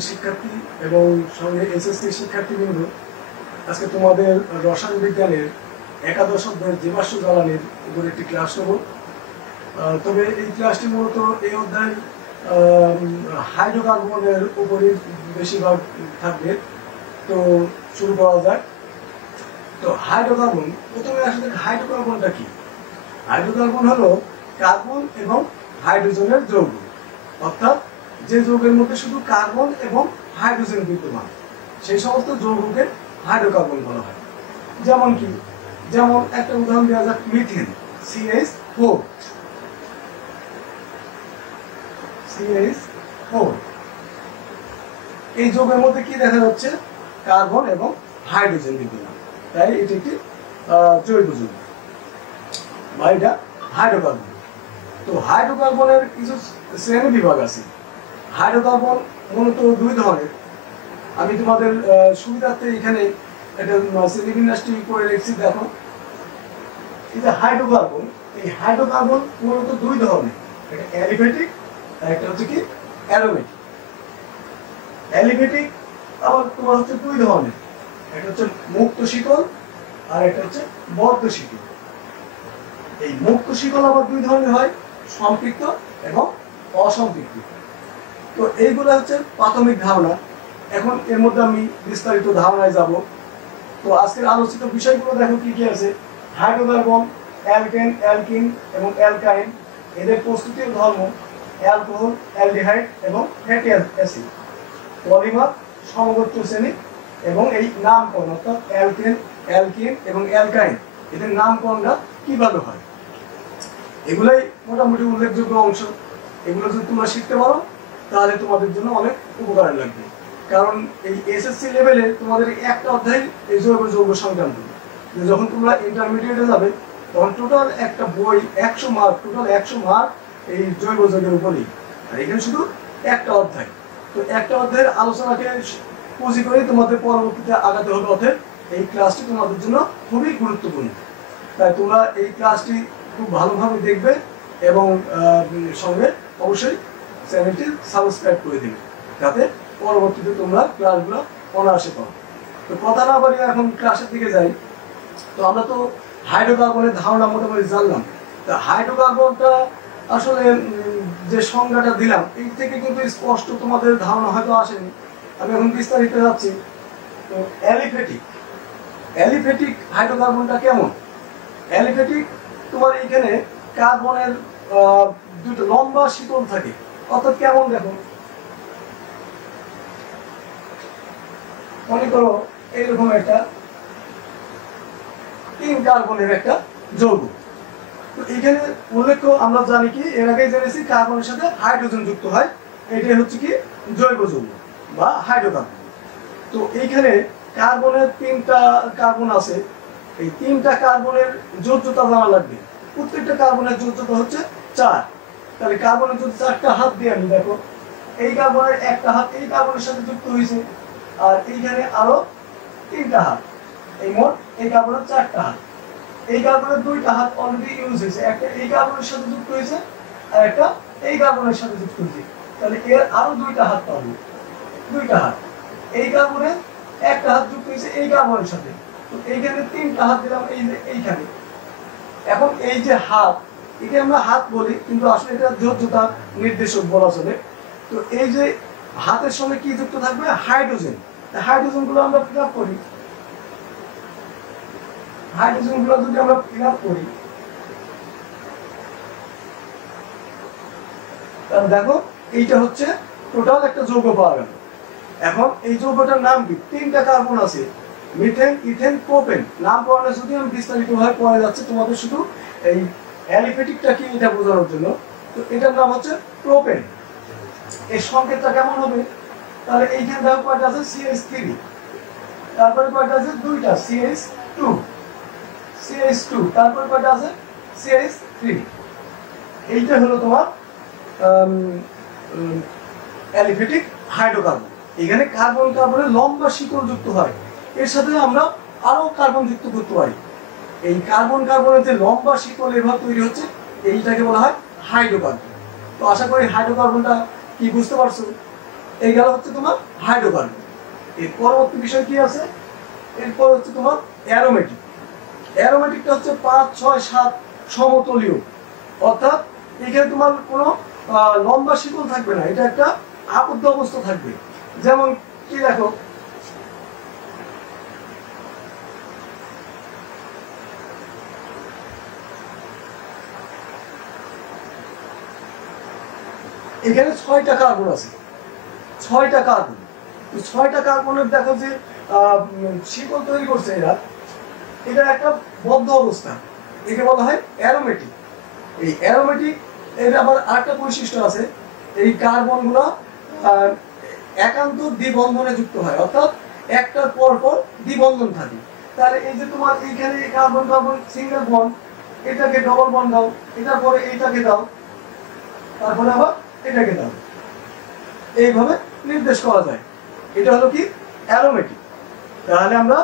প্রাথমিক শিক্ষার্থী এবং সঙ্গে এসএসসি শিক্ষার্থীবৃন্দ, আজকে তোমাদের রসায়ন বিজ্ঞানের একাদশ অধ্যায়ের জীবাশ্ম জ্বালানির উপর একটি ক্লাস নেব। তবে এই ক্লাসটি মূলত এই অধ্যায়ের হাইড্রোকার্বনের উপরই বেশিরভাগ থাকবে। তো শুরু করা যাক। তো হাইড্রোকার্বন, প্রথমে আসলে হাইড্রোকার্বনটা কি? হাইড্রোকার্বন হলো কার্বন এবং হাইড্রোজেনের যৌগ, অর্থাৎ যে যৌগের মধ্যে শুধু কার্বন এবং হাইড্রোজেন বিদ্যমান, সেই সমস্ত যৌগকে হাইড্রোকার্বন বলা হয়। যেমন কি, যেমন একটা উদাহরণ দেওয়া যাক, মিথেন CH4। এই যৌগের মধ্যে কি দেখা যাচ্ছে? কার্বন এবং হাইড্রোজেন বিদ্যমান, তাই এটি একটি জৈব যৌগ বা এটা হাইড্রোকার্বন। তো হাইড্রোকার্বনের কিছু শ্রেণী বিভাগ আছে। হাইড্রোকার্বন মূলত দুই ধরনের। আমি তোমাদের সুবিধার্থে এখানে একটা শ্রেণীবিন্যাসটি করে রেখেছি। দেখো, এই যে হাইড্রোকার্বন, এই হাইড্রোকার্বন মূলত দুই ধরনের, একটা অ্যালিফেটিক আর একটা হচ্ছে কি অ্যারোমেটিক। অ্যালিফেটিক আবার তোমার হচ্ছে দুই ধরনের, একটা হচ্ছে মুক্ত শীতল আর একটা হচ্ছে বদ্ধ শীতল। এই মুক্ত শীতল আবার দুই ধরনের হয়, সম্পৃক্ত এবং অসম্পৃক্ত। তো এইগুলো হচ্ছে প্রাথমিক ধারণা। এখন এর মধ্যে আমি বিস্তারিত ধারণায় যাব। তো আজকের আলোচিত বিষয়গুলো দেখো কি কি আছে। হাইড্রোকার্বন, অ্যালকেন, অ্যালকিন এবং অ্যালকাইন, এদের প্রস্তুতির ধর্ম অ্যালকোহল, অ্যালডিহাইড এবং ফ্যাটি অ্যাসিড। পলিমার, সমগোত্র শ্রেণী এবং এই নামকরণ, অর্থাৎ অ্যালকেন, অ্যালকিন এবং অ্যালকাইন, এদের নামকরণটা কিভাবে হয়, এগুলাই মোটামুটি উল্লেখযোগ্য অংশ। এগুলো যদি তোমরা শিখতে পারো তাহলে তোমাদের জন্য অনেক উপকারে লাগবে। কারণ এই এসএসসি লেভেলে তোমাদের একটা অধ্যায় এই জৈব যৌগ সংক্রান্ত। যখন তোমরা ইন্টারমিডিয়েটে যাবে তখন টোটাল একটা বই 100 মার্ক, টোটাল 100 মার্ক এই জৈব যৌগের উপরেই। আর এখানে শুধু একটা অধ্যায়। তো একটা অধ্যায়ের আলোচনাকে পুঁজি করে তোমাদের পরবর্তীতে আগাতে হবে। অর্থাৎ এই ক্লাসটি তোমাদের জন্য খুবই গুরুত্বপূর্ণ। তাই তোমরা এই ক্লাসটি খুব ভালোভাবে দেখবে এবং সঙ্গে অবশ্যই চ্যানেলটি সাবস্ক্রাইব করে দেবে, যাতে পরবর্তীতে তোমরা ক্লাসগুলো অনায়াসে পাও। তো কথা না বাড়িয়ে এখন ক্লাসের দিকে যাই। তো আমরা তো হাইড্রোকার্বনের ধারণা মোটামুটি জানলাম। তা হাইড্রোকার্বনটা আসলে যে সংজ্ঞাটা দিলাম, এই থেকে কিন্তু স্পষ্ট তোমাদের ধারণা হয়তো আসেনি। আমি এখন বিস্তারিত যাচ্ছি। তো অ্যালিফেটিক হাইড্রোকার্বনটা কেমন? অ্যালিফেটিক তোমার এইখানে কার্বনের দুটো লম্বা শিকল থাকে, অর্থাৎ কেমন দেখো, মনে করো এইরকম একটা 3 কার্বনের একটা যৌগ। তো এইখানে উল্লেখ্য, আমরা জানি কি, এর আগে জেনেছি কার্বনের সাথে হাইড্রোজেন যুক্ত হয়, এটাই হচ্ছে কি জৈব যৌগ বা হাইড্রোকার্বন। তো এইখানে কার্বনের 3টা কার্বন আছে। এই 3টা কার্বনের যোজ্যতা জানা লাগবে। প্রত্যেকটা কার্বনের যোজ্যতা হচ্ছে 4। তাহলে কার্বনের যদি 4টা হাত দিয়ে আমি দেখো, এই কার্বনের একটা হাত এই কার্বনের সাথে যুক্ত হয়েছে, আর এইখানে আরো 3টা হাত, এই মোট এই কার্বনের 4টা হাত। এই কার্বনের 2টা হাত অলরেডি ইউজ হয়েছে, একটা এই কার্বনের সাথে যুক্ত হয়েছে আর একটা এই কার্বনের সাথে যুক্ত হয়েছে। তাহলে এর আরো 2টা হাত পাবো, 2টা হাত। এই কার্বনের একটা হাত যুক্ত হয়েছে এই কার্বনের সাথে, তো এইখানে 3টা হাত দিলাম এই যে এইখানে। এখন এই যে হাত, একে আমরা হাত বলি, কিন্তু আসলে এটা যোজ্যতা নির্দেশক বলা চলে। তো এই যে হাতের সঙ্গে কি যুক্ত থাকবে? হাইড্রোজেন। হাইড্রোজেন গুলো আমরা ফিল আপ করি। হাইড্রোজেন গুলো যদি আমরা ফিল আপ করি, তাহলে দেখো এইটা হচ্ছে টোটাল একটা যৌগ পাওয়া গেল। এখন এই যৌগটার নাম কি? 3টা কার্বন আছে, মিথেন, ইথেন, প্রোপেন। নামকরণে যদি আমি বিস্তারিতভাবে পড়ে যাচ্ছে, তোমাদের শুধু এই অ্যালিফেটিকটা কি এটা বোঝানোর জন্য। তো এটার নাম হচ্ছে প্রোপেন। এই সংকেতটা কেমন হবে? তাহলে এইখানে দেখো কয়টা আছে? CH3। তারপরে কয়টা আছে? 2টা, CH2। তারপরে কয়টা আছে? CH3। এইটা হলো তোমার অ্যালিফেটিক হাইড্রোকার্বন। এখানে কার্বন কার্বনের লম্বা শিকল যুক্ত হয়, এর সাথে আমরা আরো কার্বন যুক্ত করতে পারি। এই কার্বন কার্বনের যে লম্বা শিকল এভাবে তৈরি হচ্ছে, এইটাকে বলা হয় হাইড্রোকার্বন। তো আশা করি হাইড্রোকার্বনটা কি বুঝতে পারছো। এই গেল হচ্ছে তোমার হাইড্রোকার্বন। এর পরবর্তী বিষয় কি আছে, এরপর হচ্ছে তোমার অ্যারোমেটিক। অ্যারোমেটিকটা হচ্ছে 5, 6, 7 সমতলীয়, অর্থাৎ এখানে তোমার কোনো লম্বা শিকল থাকবে না, এটা একটা আবদ্ধ অবস্থা থাকবে। যেমন কি দেখো, এখানে 6টা কার্বন আছে, 6টা কার্বন। 6টা কার্বনের দেখো যে শিকল তৈরি করছে এরা, এটা একটা বদ্ধ অবস্থা, একে বলা হয় অ্যারোমেটিক। এই অ্যারোমেটিক এর আবার আরেকটা বৈশিষ্ট্য আছে, এই কার্বনগুলো একান্ত দ্বিবন্ধনে যুক্ত হয়, অর্থাৎ একটার পর পর দ্বিবন্ধন থাকে। তাহলে এই যে তোমার এইখানে কার্বন কার্বন সিঙ্গেল বন্ড, এটাকে ডবল বন্ড দাও, এটার পরে এইটাকে দাও, তারপরে আবার এটাকে দাও, এইভাবে নির্দেশ করা যায়। এটা হলো কি অ্যারোমেটিক। তাহলে আমরা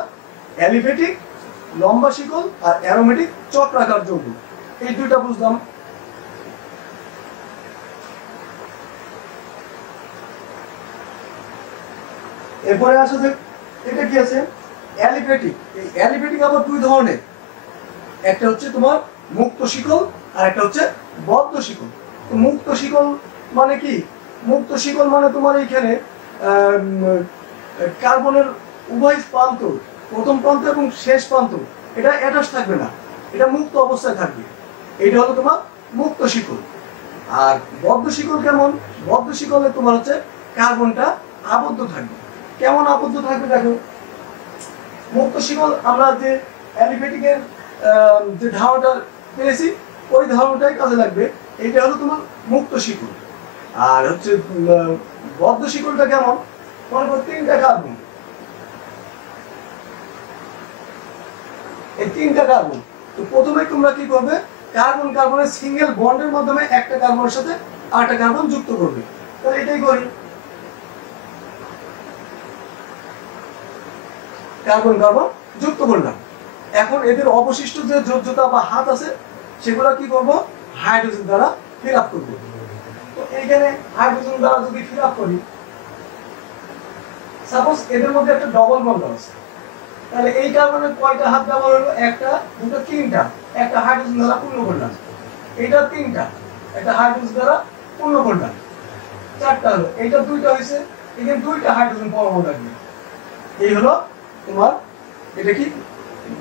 অ্যালিফেটিক লম্বা শিকল আর অ্যারোমেটিক চক্রাকার যৌগ, এই দুইটা বুঝলাম। এরপরে আসে যে এটা কি আছে অ্যালিফেটিক। এই অ্যালিফেটিক আবার দুই ধরনের, একটা হচ্ছে তোমার মুক্ত শিকল আর একটা হচ্ছে বদ্ধ শিকল। তো মুক্ত শিকল মানে কি, মুক্ত শিকল মানে তোমার এইখানে কার্বনের উভয় প্রান্ত, প্রথম প্রান্ত এবং শেষ প্রান্ত, এটা অ্যাটাচ থাকবে না, এটা মুক্ত অবস্থায় থাকবে, এটা হলো তোমার মুক্ত শিকল। আর বদ্ধ শিকল কেমন, বদ্ধ শিকলে তোমার হচ্ছে কার্বনটা আবদ্ধ থাকবে। কেমন আবদ্ধ থাকবে দেখো, মুক্ত শিকল আমরা যে অ্যালিফেটিকের যে ধারণাটা পেয়েছি ওই ধারণাটাই কাজে লাগবে, এটা হলো তোমার মুক্ত শিকল। আর হচ্ছে বদ্ধ শিকলটা কেমন, মনে করো 3টা কার্বন, এই 3টা কার্বন। তো প্রথমে তোমরা কি করবে, কার্বন কার্বনের সিঙ্গেল বন্ডের মাধ্যমে একটা কার্বনের সাথে আরেকটা কার্বন যুক্ত করবে। তাহলে এটাই করি, কার্বন কার্বন যুক্ত করলাম। এখন এদের অবশিষ্ট যে যোজ্যতা বা হাত আছে সেগুলো কি করব, হাইড্রোজেন দ্বারা ফিল আপ করবো। তো এইখানে হাইড্রোজেন দ্বারা যদি ফিল আপ করি, সাপোজ এদের মধ্যে একটা ডবল বন্ড আছে, তাহলে এই কার্বনের কয়টা হাত ব্যবহার হলো, একটা, দুটো, 3টা, একটা হাইড্রোজেন দ্বারা পূর্ণ করলাম, এইটা 3টা, একটা হাইড্রোজেন দ্বারা পূর্ণ করলাম, 4টা হলো, এইটা 2টা হয়েছে, এখানে 2টা হাইড্রোজেন পরমাণু থাকবে। এই হলো তোমার এটা কি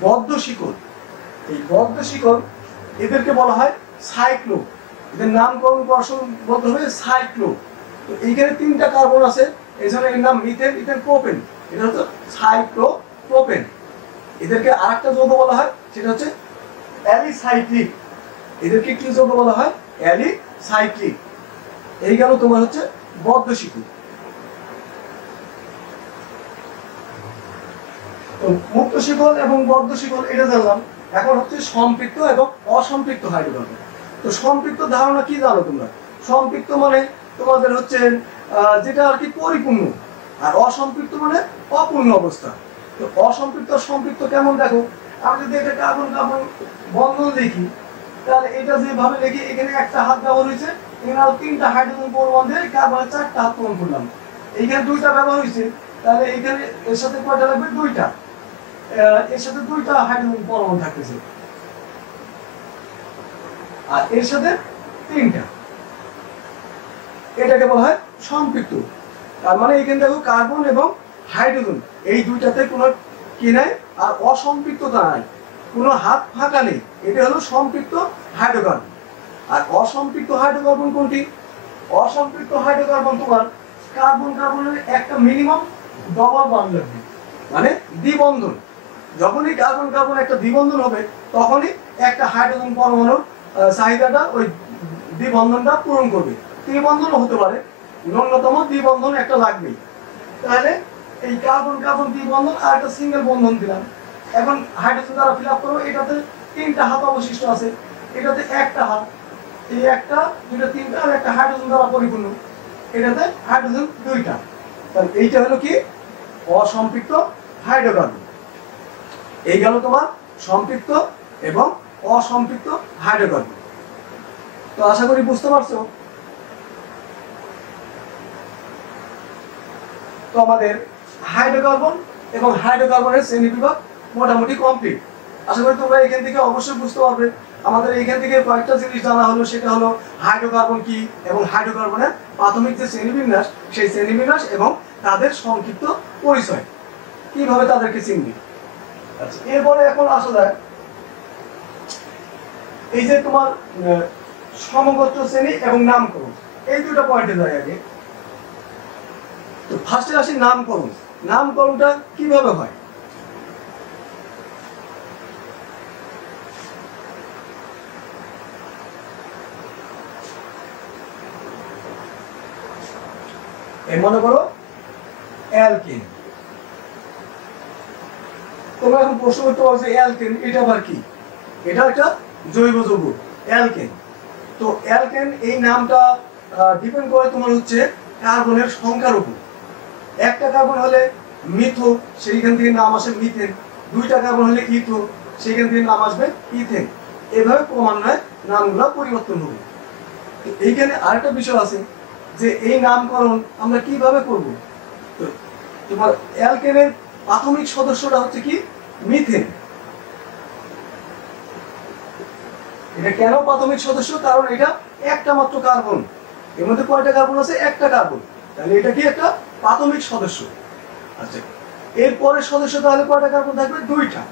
বদ্ধ শিকল। এই বদ্ধ শিকল এদেরকে বলা হয় সাইক্লো, এদের নামকরণ বলতে হবে সাইক্লো। তো এইখানে 3টা কার্বন আছে, এই জন্য এর নাম মিথেন, ইথেন, প্রোপেন, এটা হচ্ছে সাইক্লো প্রোপেন। এদেরকে আরেকটা যৌগ বলা হয়, সেটা হচ্ছে অ্যালিসাইক্লিক। এদেরকে কি যৌগ বলা হয়, অ্যালিসাইক্লিক। এই গেল তোমার হচ্ছে বদ্ধ শিকল। মুক্ত শিকল এবং বদ্ধ শিকল এটা জানলাম। এখন হচ্ছে সম্পৃক্ত এবং অসম্পৃক্ত হাইড্রোকার্বন। তো সম্পৃক্ত ধারণা কি জানো তোমরা, সম্পৃক্ত মানে তোমাদের হচ্ছে যেটা আর কি পরিপূর্ণ, আর অসম্পৃক্ত মানে অপূর্ণ অবস্থা। তো অসম্পৃক্ত সম্পৃক্ত কেমন দেখো, আমি যদি এটা কার্বন কার্বন বন্ধন লিখি, তাহলে এটা যেভাবে লিখি, এখানে একটা হাত ব্যবহার হয়েছে, এখানে আরো 3টা হাইড্রোজেন পরমাণু দিয়ে কার্বনের 4টা হাত পূরণ করলাম, এইখানে 2টা ব্যবহার হয়েছে, তাহলে এখানে এর সাথে কয়টা লাগবে, 2টা, এর সাথে 2টা হাইড্রোজেন পরমাণু থাকতেছে, আর এর সাথে 3টা, এটাকে বলা হয় সম্পৃক্ত। তার মানে এখানে দেখো কার্বন এবং হাইড্রোজেন এই দুইটাতে কোনো কি নাই, আর অসম্পৃক্ততা নাই, কোনো হাত ফাঁকা নেই, এটা হলো সম্পৃক্ত হাইড্রোকার্বন। আর অসম্পৃক্ত হাইড্রোকার্বন কোনটি, অসম্পৃক্ত হাইড্রোকার্বন তোমার কার্বন কার্বনের একটা মিনিমাম ডবল বন্ড লাগবে, মানে দ্বিবন্ধন। যখনই কার্বন কার্বন একটা দ্বিবন্ধন হবে, তখনই একটা হাইড্রোজেন পরমাণুর চাহিদাটা ওই দ্বিবন্ধনটা পূরণ করবে। ত্রিবন্ধনও হতে পারে, ন্যূনতম দ্বিবন্ধন একটা লাগবেই। তাহলে এই কার্বন কার্বন দ্বিবন্ধন আর একটা সিঙ্গেল বন্ধন দিলাম। এখন হাইড্রোজেন দ্বারা ফিল আপ করবো, এটাতে 3টা হাত অবশিষ্ট আছে, এটাতে একটা হাত, এই একটা, 2টা, 3টা, আর একটা হাইড্রোজেন দ্বারা পরিপূর্ণ, এটাতে হাইড্রোজেন 2টা। তাহলে এইটা হলো কি অসম্পৃক্ত হাইড্রোকার্বন। এই গেল তোমার সম্পৃক্ত এবং অসম্পৃক্ত হাইড্রোকার্বন। তো আশা করি বুঝতে পারছো। তো আমাদের হাইড্রোকার্বন এবং হাইড্রোকার্বনের শ্রেণীবিভাগ মোটামুটি কমপ্লিট। আশা করি তোমরা এখান থেকে অবশ্যই বুঝতে পারবে। আমাদের এখান থেকে কয়েকটা জিনিস জানা হলো, সেটা হলো হাইড্রোকার্বন কি এবং হাইড্রোকার্বনের প্রাথমিক যে শ্রেণীবিন্যাস সেই শ্রেণীবিন্যাস এবং তাদের সংক্ষিপ্ত পরিচয়, কিভাবে তাদেরকে চিনবি। আচ্ছা, এরপরে এখন আসা যায় এই যে তোমার সমগোত্র শ্রেণী এবং নামকরণ, এই দুটো পয়েন্টে যায় আগে। তো ফার্স্টে আসি নামকরণ। নামকরণটা কিভাবে হয়? এই মনে করো অ্যালকেন, তোমরা এখন প্রশ্ন করতে পারো যে অ্যালকেন এটা আবার কি? এটা একটা জৈব যৌগ অ্যালকেন। তো অ্যালকেন এই নামটা ডিপেন্ড করে তোমার হচ্ছে কার্বনের সংখ্যার উপর। একটা কার্বন হলে মিথো, সেইখান থেকে নাম আসে মিথেন। দুইটা কার্বন হলে ইথো, সেইখান থেকে নাম আসবে ইথেন। এভাবে ক্রমান্বয়ে নামগুলো পরিবর্তন হবে। এইখানে আরেকটা বিষয় আছে যে এই নামকরণ আমরা কিভাবে করব। তো তোমার অ্যালকেনের প্রাথমিক সদস্যটা হচ্ছে কি মিথেন। এটা কেন প্রাথমিক সদস্য? কারণ এটা একটা মাত্র কার্বন, এর মধ্যে কয়টা কার্বন আছে? একটা কার্বন, তাহলে এটা কি একটা প্রাথমিক সদস্য। আচ্ছা, এর পরের সদস্য তাহলে কয়টা কার্বন থাকবে? দুইটা।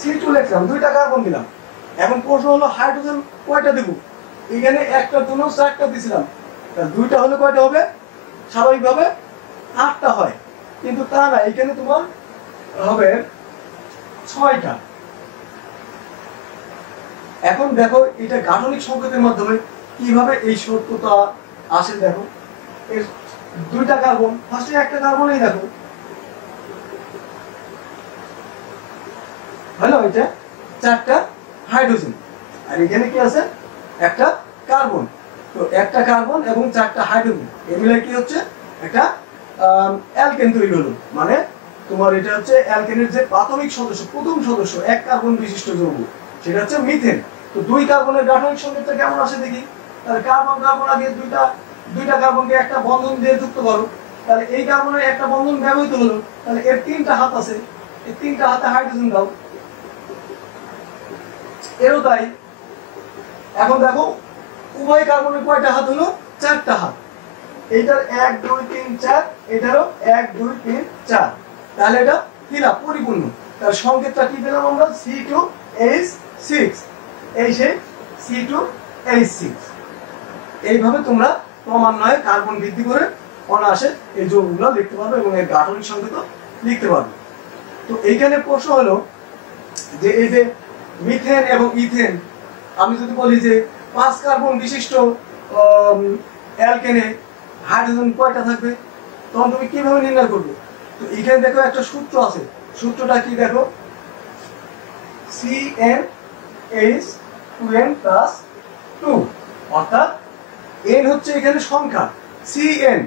C2 লিখলাম, দুইটা কার্বন দিলাম। এখন প্রশ্ন হলো হাইড্রোজেন কয়টা দেব? এখানে একটার জন্য চারটা দিছিলাম, দুইটা হলে কয়টা হবে? স্বাভাবিকভাবে 8টা হয়, কিন্তু তা না, এখানে তোমার হবে 6টা। এখন দেখো এটা গাঠনিক সংকেতের মাধ্যমে কিভাবে এই সত্যতা আসে। দেখো এর দুইটা কার্বন, ফার্স্টে একটা কার্বনই দেখো হলো, এটা 4টা হাইড্রোজেন, আর এখানে কি আছে? একটা কার্বন। তো একটা কার্বন এবং 4টা হাইড্রোজেন, এগুলো কি হচ্ছে? একটা অ্যালকেন তৈরি হলো। মানে তোমার এটা হচ্ছে অ্যালকেনের যে প্রাথমিক সদস্য, প্রথম সদস্য, এক কার্বন বিশিষ্ট যৌগ, সেটা হচ্ছে মিথেন। তো দুই কার্বনের গাঠনিক সংকেতটা কেমন আসে দেখি। তাহলে কার্বন কার্বন আগে দুইটা কার্বনকে একটা বন্ধন দিয়ে যুক্ত করো, তাহলে এই কার্বনের একটা বন্ধন ব্যবহৃত হলো, তাহলে এর 3টা হাত আছে, এই 3টা হাতে হাইড্রোজেন দাও, এরও তাই। এখন দেখো উভয় কার্বনের কয়টা হাত হলো? 4টা হাত। এইটার 1 2 3 4, এটারও 1 2 3 4, তাহলে এটা ফিল আপ পরিপূর্ণ। তার সংকেতটা কি পেলাম আমরা? C2H6, এই সেই C2H6। এইভাবে তোমরা ক্রমান্বয়ে কার্বন বৃদ্ধি করে অনায়াসে এই যৌগগুলো লিখতে পারবে এবং এর গাঠনিক সংকেত লিখতে পারবে। তো এইখানে প্রশ্ন হলো যে এই যে মিথেন এবং ইথেন, আমি যদি বলি যে 5 কার্বন বিশিষ্ট অ্যালকেনে হাইড্রোজেন কয়টা থাকবে, তখন তুমি কিভাবে নির্ণয় করবে? তো এখানে দেখো একটা সূত্র আছে, সূত্রটা কি দেখো? CnH2n+2, অর্থাৎ n হচ্ছে এখানে সংখ্যা Cn।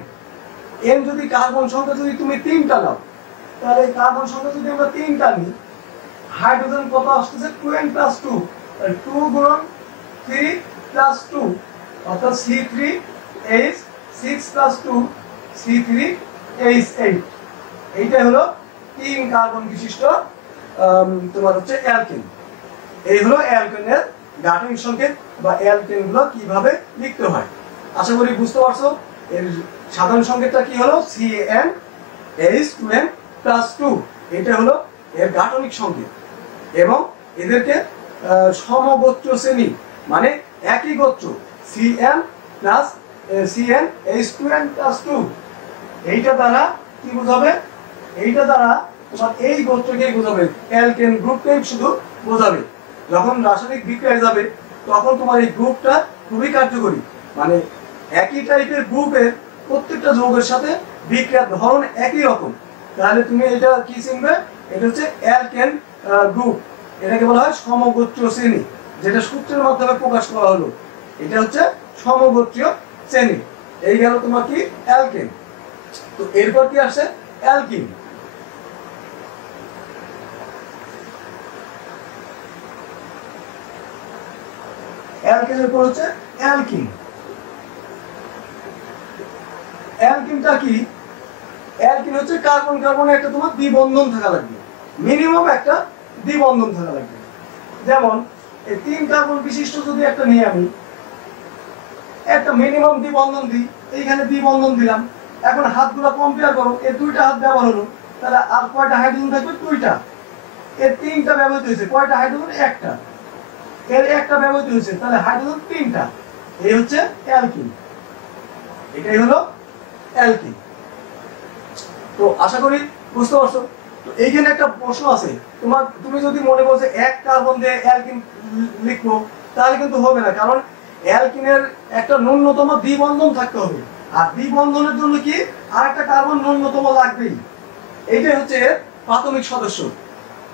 n যদি কার্বন সংখ্যা যদি তুমি 3টা নাও, তাহলে কার্বন সংখ্যা যদি আমরা 3টা নিই, হাইড্রোজেন কত আসতেছে? 2n+2, 2 গুণন 3 + 2, অর্থাৎ C3H6+2 C3H8। এইটা হলো 3 কার্বন বিশিষ্ট তোমার হচ্ছে অ্যালকেন। এই হলো অ্যালকেনের গাঠনিক সংকেত বা অ্যালকেনগুলো কিভাবে লিখতে হয়। আশা করি বুঝতে পারছো। এর সাধারণ সংকেতটা কি হলো? CnH2n+2, এটা হলো এর গাঠনিক সংকেত। এবং এদেরকে সমগোত্র শ্রেণী, মানে একই গোত্র CnH2n+2, এইটা দ্বারা কি বোঝাবে? এইটা দ্বারা তোমার এই গোত্রকে বোঝাবে, অ্যালকেন গ্রুপকেই শুধু বোঝাবে। যখন রাসায়নিক বিক্রিয়ায় যাবে তখন তোমার এই গ্রুপটা খুবই কার্যকরী। মানে একই টাইপের গ্রুপের প্রত্যেকটা যৌগের সাথে বিক্রিয়ার ধরন একই রকম, তাহলে তুমি এটা কি চিনবে? এটা হচ্ছে অ্যালকেন গ্রুপ। এটাকে বলা হয় সমগোত্রীয় শ্রেণী, যেটা সূত্রের মাধ্যমে প্রকাশ করা হলো। এটা হচ্ছে সমগোত্রীয় শ্রেণী। এই গেল তোমার কি? অ্যালকেন। তো এরপর কি আসে? অ্যালকিন। অ্যালকেনের পর হচ্ছে অ্যালকিন। অ্যালকিনটা কি? অ্যালকিন হচ্ছে কার্বন কার্বনে একটা তোমার দ্বিবন্ধন থাকা লাগবে, মিনিমাম একটা দ্বিবন্ধন থাকা লাগবে। যেমন এই 3 কার্বন বিশিষ্ট যদি একটা নিয়ে আমি একটা মিনিমাম দ্বিবন্ধন দিই, এইখানে দ্বিবন্ধন দিলাম, এখন হাতগুলো কম্পেয়ার করো, এই 2টা হাত ব্যবহার হলো, তাহলে আর কয়টা হাইড্রোজেন থাকবে? 2টা। এর 3টা ব্যবহৃত হয়েছে, কয়টা হাইড্রোজেন? একটা। এর একটা ব্যবহৃত হয়েছে, তাহলে হাইড্রোজেন 3টা। এই হচ্ছে অ্যালকিন, এটাই হলো অ্যালকিন। তো আশা করি বুঝতে পারছো। তো এইখানে একটা প্রশ্ন আছে, তুমি যদি মনে করো যে 1 কার্বন দিয়ে অ্যালকিন লিখবো, তাহলে কিন্তু হবে না, কারণ অ্যালকিনের একটা ন্যূনতম দ্বিবন্ধন থাকতে হবে, আর দ্বিবন্ধনের জন্য কি আরেকটা কার্বন ন্যূনতম লাগবেই। এইটাই হচ্ছে এর প্রাথমিক সদস্য।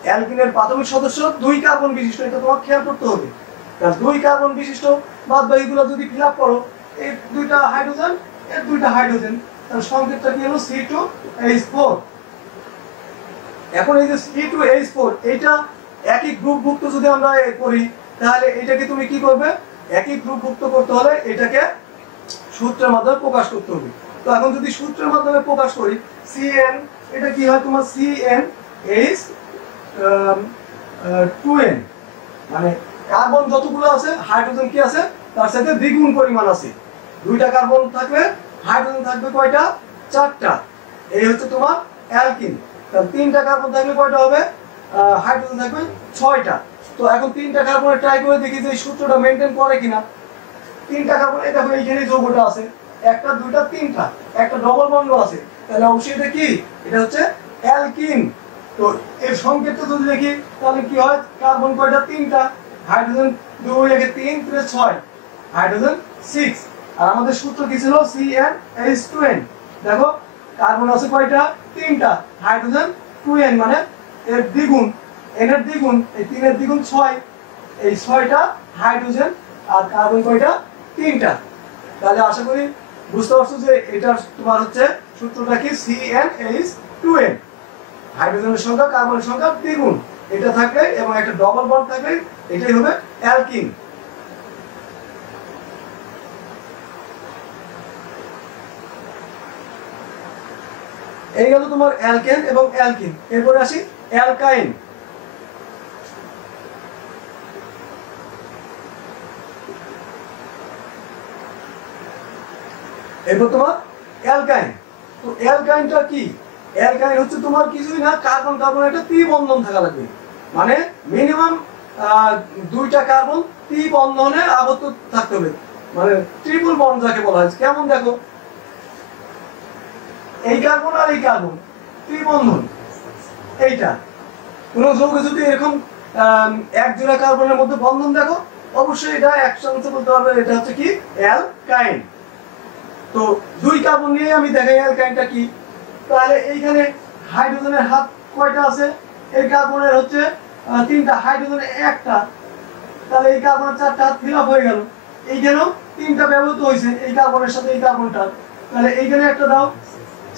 অ্যালকিনের প্রাথমিক সদস্য 2 কার্বন বিশিষ্ট, এটা তোমার খেয়াল করতে হবে। কারণ 2 কার্বন বিশিষ্ট বাদ বাকিগুলো যদি ফিল আপ করো, এই 2টা হাইড্রোজেন, এর 2টা হাইড্রোজেন, তাহলে সংকেতটা কি হলো? C2H4। এখন এই যে C2H4, এইটা একই গ্রুপভুক্ত যদি আমরা করি, তাহলে এটাকে তুমি কি করবে? একই গ্রুপভুক্ত করতে হলে এটাকে সূত্রের মাধ্যমে প্রকাশ করতে হবে। তো এখন যদি সূত্রের মাধ্যমে প্রকাশ করি, CN, এটা কি হয় তোমার? CnH2n, মানে কার্বন যতগুলো আছে হাইড্রোজেন কি আছে তার সাথে দ্বিগুণ পরিমাণ আছে। 2টা কার্বন থাকলে হাইড্রোজেন থাকবে কয়টা? 4টা। এই হচ্ছে তোমার অ্যালকিন। তাহলে 3টা কার্বন থাকলে কয়টা হবে? হাইড্রোজেন থাকবে 6টা। তো এখন 3টা কার্বনে ট্রাই করে দেখি যে এই সূত্রটা মেইনটেইন করে কিনা। 3টা কার্বন, এই দেখো এইখানে যৌগটা আছে, 1টা 2টা 3টা, একটা ডবল বন্ড আছে, তাহলে অবশ্যই এটা কি? এটা হচ্ছে অ্যালকিন। তো এর সংকেতটা যদি দেখি, তাহলে কি হয়? কার্বন কয়টা? 3টা, হাইড্রোজেন 2 একে 3 3 6, হাইড্রোজেন 6। আর আমাদের সূত্র কি ছিল? CnH2n। দেখো কার্বন আছে কয়টা? 3টা, হাইড্রোজেন 2n, মানে এর দ্বিগুণ, n এর দ্বিগুণ, এই 3 এর দ্বিগুণ 6, এই 6টা হাইড্রোজেন, আর কার্বন কয়টা? 3টা। তাহলে আশা করি বুঝতে পারছো যে এটা তোমার হচ্ছে সূত্রটা কি? CnH2n, হাইড্রোজেনের সংখ্যা কার্বনের সংখ্যা দ্বিগুণ, এটা থাকলে এবং একটা ডবল বন্ড থাকলে এটাই হবে অ্যালকিন। এই গেল তোমার অ্যালকেন এবং অ্যালকিন। এরপরে আসি অ্যালকাইন। এরপর তোমার অ্যালকাইন। তো অ্যালকাইনটা কি? অ্যালকাইন হচ্ছে তোমার কিছুই না, কার্বন কার্বন একটা ত্রিবন্ধন থাকা লাগবে, মানে মিনিমাম 2টা কার্বন ত্রিবন্ধনে আবদ্ধ থাকতে হবে, মানে ট্রিপল বন্ড যাকে বলা হয়। কেমন দেখো, এই কার্বন আর এই কার্বন ত্রিবন্ধন, এইটা কোন যৌগে যদি এরকম এক জোড়া কার্বনের মধ্যে বন্ধন দেখো, অবশ্যই এটা একসাথে বলতে পারবে এটা হচ্ছে কি? অ্যালকাইন। তো 2 কার্বন নিয়ে আমি দেখাই অ্যালকাইনটা কি। তাহলে এইখানে হাইড্রোজেনের হাত কয়টা আছে? এই কার্বনের হচ্ছে 3টা, হাইড্রোজেনের একটা, তাহলে এই কার্বনের 4টা হাত ফিল আপ হয়ে গেল। এইখানেও 3টা ব্যবহৃত হয়েছে এই কার্বনের সাথে এই কার্বনটা, তাহলে এইখানে একটা দাও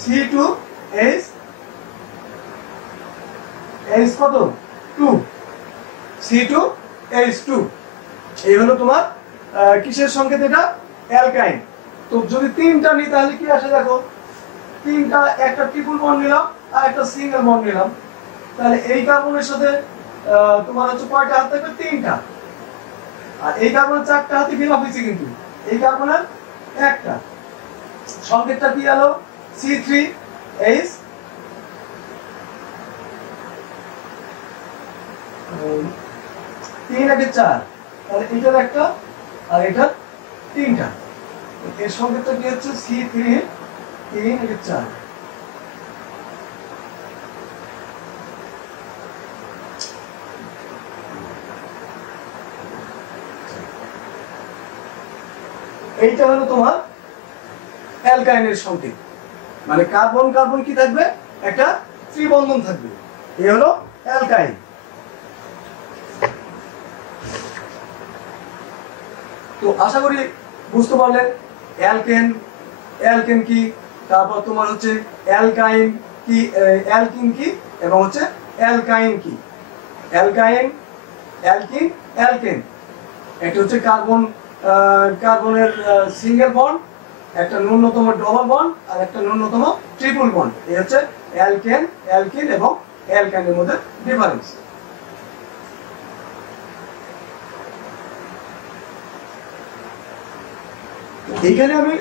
C2H, কত? 2, C2H2। এই হলো তোমার কিসের সংকেত? এটা অ্যালকাইন। তো যদি 3টা নিই তাহলে কি আসে দেখো, 3টা, একটা ট্রিপল বন্ড নিলাম আর একটা সিঙ্গেল বন্ড নিলাম, তাহলে এই কার্বনের সাথে তোমার হচ্ছে কয়টা হাত থাকবে? 3টা। আর এই কার্বনের 4টা হাতে ফিল আপ হয়েছে, কিন্তু এই কার্বনের একটা। সংকেতটা কি হলো? C3H, 3 একে 4, তাহলে এটার একটা আর এটার 3টা। এর সংকেতটা কি হচ্ছে? C3, 3 একে 4। এইটা হলো তোমার অ্যালকাইনের সংকেত, মানে কার্বন কার্বন কি থাকবে? একটা ত্রিবন্ধন থাকবে। এই হলো অ্যালকাইন। তো আশা করি বুঝতে পারলে অ্যালকেন, অ্যালকেন কি, তারপর তোমার হচ্ছে অ্যালকাইন কি, অ্যালকিন কি, এবং হচ্ছে অ্যালকাইন কি। অ্যালকাইন, অ্যালকিন, অ্যালকেন। এটা হচ্ছে কার্বন, কার্বনের সিঙ্গেল বন্ড, একটা ন্যূনতম ডবল বন্ড আর একটা ন্যূনতম ট্রিপল বন্ড। এই হচ্ছে অ্যালকেন, অ্যালকিন এবং অ্যালকাইনের মধ্যে ডিফারেন্স। এইখানে আমি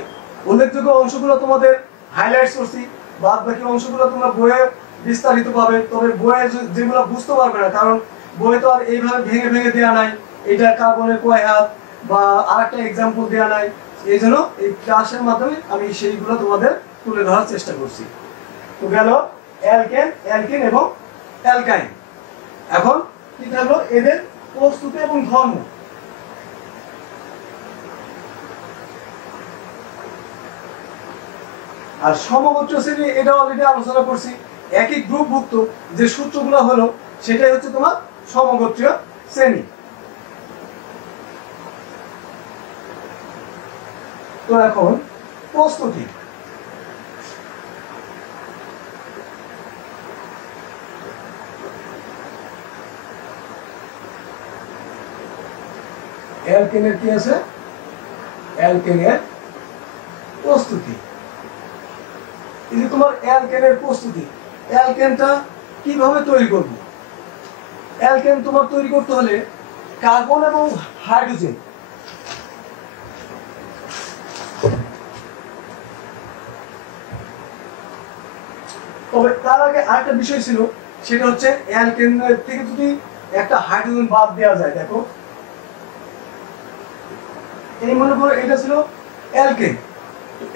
উল্লেখযোগ্য অংশগুলো তোমাদের হাইলাইটস করছি, বাদ বাকি অংশগুলো তোমরা বইয়ে বিস্তারিত পাবে। তবে বইয়ে যেগুলো বুঝতে পারবে না, কারণ বই তো আর এইভাবে ভেঙে ভেঙে দেওয়া নাই, এটা কার্বনের কয় হাত বা আরেকটা এক্সাম্পল দেওয়া নাই। এই জন্য এই ক্লাসের মাধ্যমে আমি সেইগুলো তোমাদের তুলে ধরার চেষ্টা করছি। তো গেল অ্যালকেন, অ্যালকিন এবং অ্যালকাইন। এখন কি থাকলো এদের প্রস্তুতি এবং ধর্ম। আর সমগোত্র শ্রেণী এটা অলরেডি আলোচনা করছি। একই গ্রুপভুক্ত যে সূত্রগুলো হলো সেটাই হচ্ছে তোমার সমগোত্রীয় শ্রেণী। তো এখন প্রস্তুতি। অ্যালকেনের কি আছে? অ্যালকেনের প্রস্তুতি। এই যে তোমার অ্যালকেনের প্রস্তুতি, অ্যালকেনটা কিভাবে তৈরি করব? অ্যালকেন তোমার তৈরি করতে হলে কার্বন এবং হাইড্রোজেন, তবে তার আগে আরেকটা বিষয় ছিল, সেটা হচ্ছে অ্যালকেন থেকে যদি একটা হাইড্রোজেন বাদ দেওয়া যায়। দেখো এই মনে করো এটা ছিল অ্যালকেন,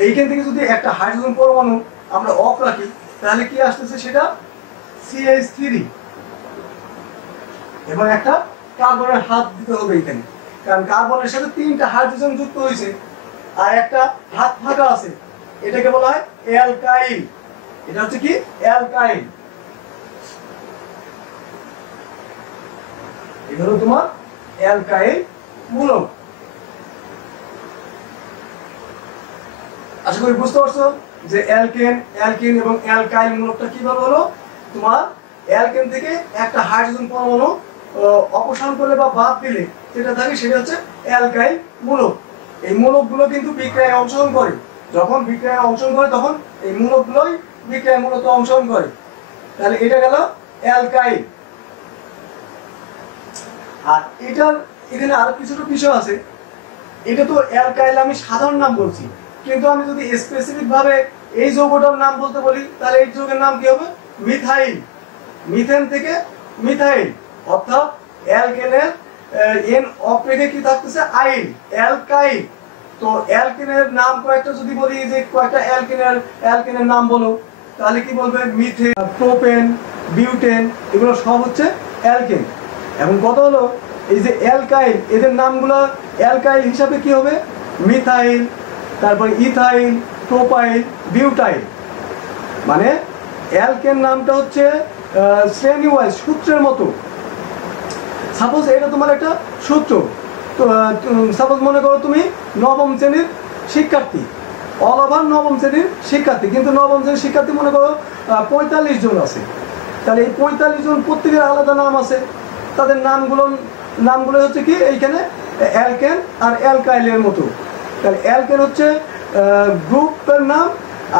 এইখান থেকে যদি একটা হাইড্রোজেন পরমাণু আমরা অফ রাখি তাহলে কি আসতেছে? সেটা CH3 এবং একটা কার্বনের হাত দিতে হবে এখানে, কারণ কার্বনের সাথে 3টা হাইড্রোজেন যুক্ত হয়েছে আর একটা হাত ফাঁকা আছে, এটাকে বলা হয় অ্যালকাইল। এটা হচ্ছে কি? অ্যালকাইল। এটা হলো তোমার অ্যালকাইল মূলক। আশা করি বুঝতে পারছো যে অ্যালকেন, অ্যালকিন এবং অ্যালকাইল মূলকটা কিভাবে হলো। তোমার অ্যালকেন থেকে একটা হাইড্রোজেন পরমাণু অপসারণ করলে বা বাদ দিলে যেটা থাকে সেটা হচ্ছে অ্যালকাইল মূলক। এই মূলকগুলো কিন্তু বিক্রিয়ায় অংশগ্রহণ করে। যখন বিক্রিয়ায় অংশগ্রহণ করে তখন এই মূলকগুলোই বিক্রিয়ায় মূলত অংশগ্রহণ করে। তাহলে এটা গেল অ্যালকাইল। আর এটার এখানে আরো কিছুটা বিষয় আছে। এটা তো অ্যালকাইল আমি সাধারণ নাম বলছি, কিন্তু আমি যদি স্পেসিফিক ভাবে এই যৌগটার নাম বলতে বলি তাহলে এই যৌগের নাম কি হবে? মিথাইল। মিথেন থেকে মিথাইল, অর্থাৎ অ্যালকেনের এন অফ রেখে কি থাকতেছে? আইল, অ্যালকাইল। তো অ্যালকেনের নাম কয়েকটা যদি বলি, যে কয়েকটা অ্যালকেনের নাম বলো, তাহলে কি বলবে? মিথেন, প্রোপেন, বিউটেন, এগুলো সব হচ্ছে অ্যালকেন। এবং কত হলো এই যে অ্যালকাইল, এদের নামগুলো অ্যালকাইল হিসাবে কি হবে? মিথাইল, তারপরে ইথাইল, প্রোপাইল, বিউটাইল। মানে অ্যালকেন নামটা হচ্ছে শ্রেণী ওয়াইজ, সূত্রের মতো। সাপোজ এটা তোমার একটা সূত্র, তো সাপোজ মনে করো তুমি নবম শ্রেণীর শিক্ষার্থী, অল ওভার নবম শ্রেণীর শিক্ষার্থী, কিন্তু নবম শ্রেণীর শিক্ষার্থী মনে করো 45 জন আছে। তাহলে এই 45 জন প্রত্যেকের আলাদা নাম আছে। তাদের নামগুলো হচ্ছে কি এইখানে অ্যালকেন আর অ্যালকাইলের মতো। তাহলে অ্যালকেন হচ্ছে গ্রুপের নাম,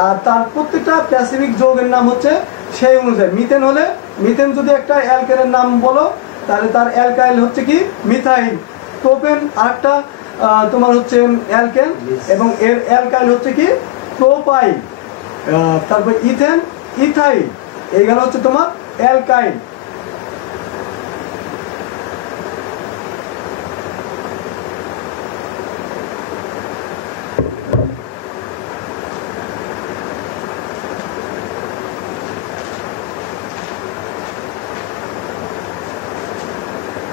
আর তার প্রত্যেকটা প্যাসিফিক যৌগের নাম হচ্ছে সেই অনুযায়ী। মিথেন হলে, মিথেন যদি একটা অ্যালকেনের নাম বলো তাহলে তার অ্যালকাইল হচ্ছে কি? মিথাইল। প্রোপেন আরেকটা তোমার হচ্ছে অ্যালকেন এবং এর অ্যালকাইল হচ্ছে কি? প্রোপাইল। তারপর ইথেন, ইথাইল, এইগুলো হচ্ছে তোমার অ্যালকাইল।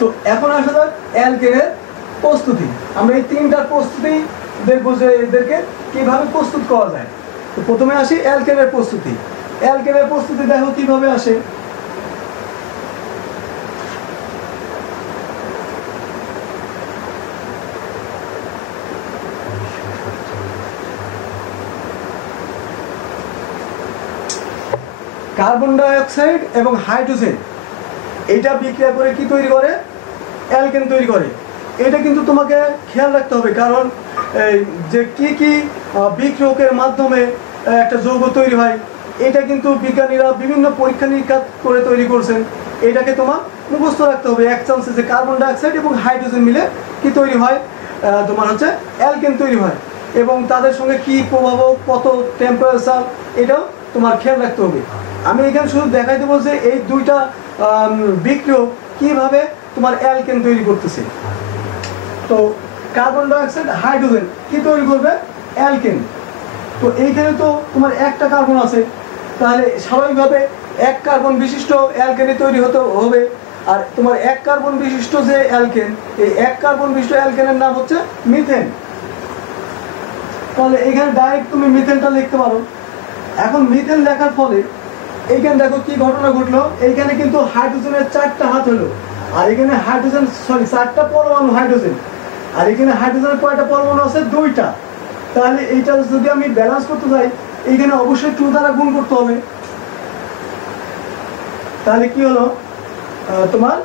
তো এখন আসা যাক অ্যালকেনের প্রস্তুতি। আমরা এই 3টার প্রস্তুতি দেখবো যে এদেরকে কিভাবে প্রস্তুত করা যায়। তো প্রথমে আসি অ্যালকেনের প্রস্তুতি। অ্যালকেনের প্রস্তুতি দেখো কিভাবে আসে। কার্বন ডাই অক্সাইড এবং হাইড্রোজেন, এইটা বিক্রিয়া করে কি তৈরি করে? অ্যালকেন তৈরি করে। এটা কিন্তু তোমাকে খেয়াল রাখতে হবে, কারণ যে কি কি বিক্রিয়কের মাধ্যমে একটা যৌগ তৈরি হয় এটা কিন্তু বিজ্ঞানীরা বিভিন্ন পরীক্ষা নিরীক্ষা করে তৈরি করছেন। এটাকে তোমার মুখস্থ রাখতে হবে। এক চান্সে যে কার্বন ডাইঅক্সাইড এবং হাইড্রোজেন মিলে কি তৈরি হয়, তোমার হচ্ছে অ্যালকেন তৈরি হয়, এবং তাদের সঙ্গে কি প্রভাব, কত টেম্পারেচার, এটাও তোমার খেয়াল রাখতে হবে। আমি এখানে শুধু দেখাই দেবো যে এই দুইটা বিক্রিয়ক কিভাবে তোমার অ্যালকেন তৈরি করতেছে। তো কার্বন ডাইঅক্সাইড হাইড্রোজেন কি তৈরি করবে, অ্যালকেন। তো এইখানে তো তোমার একটা কার্বন আছে, তাহলে স্বাভাবিকভাবে এক কার্বন বিশিষ্ট অ্যালকেনে তৈরি হতে হবে। আর তোমার এক কার্বন বিশিষ্ট যে অ্যালকেন, এই এক কার্বন বিশিষ্ট অ্যালকেনের নাম হচ্ছে মিথেন। তাহলে এখানে ডাইরেক্ট তুমি মিথেনটা লিখতে পারো। এখন মিথেন লেখার ফলে এইখানে দেখো কি ঘটনা ঘটলো, এইখানে কিন্তু হাইড্রোজেনের 4টা হাত হলো, আর এখানে হাইড্রোজেন 4টা পরমাণু হাইড্রোজেন, আর এখানে হাইড্রোজেনের কয়টা পরমাণু আছে, 2টা। তাহলে এইটা যদি আমি ব্যালেন্স করতে যাই, এইখানে অবশ্যই 2 দ্বারা গুণ করতে হবে। তাহলে কি হলো, তোমার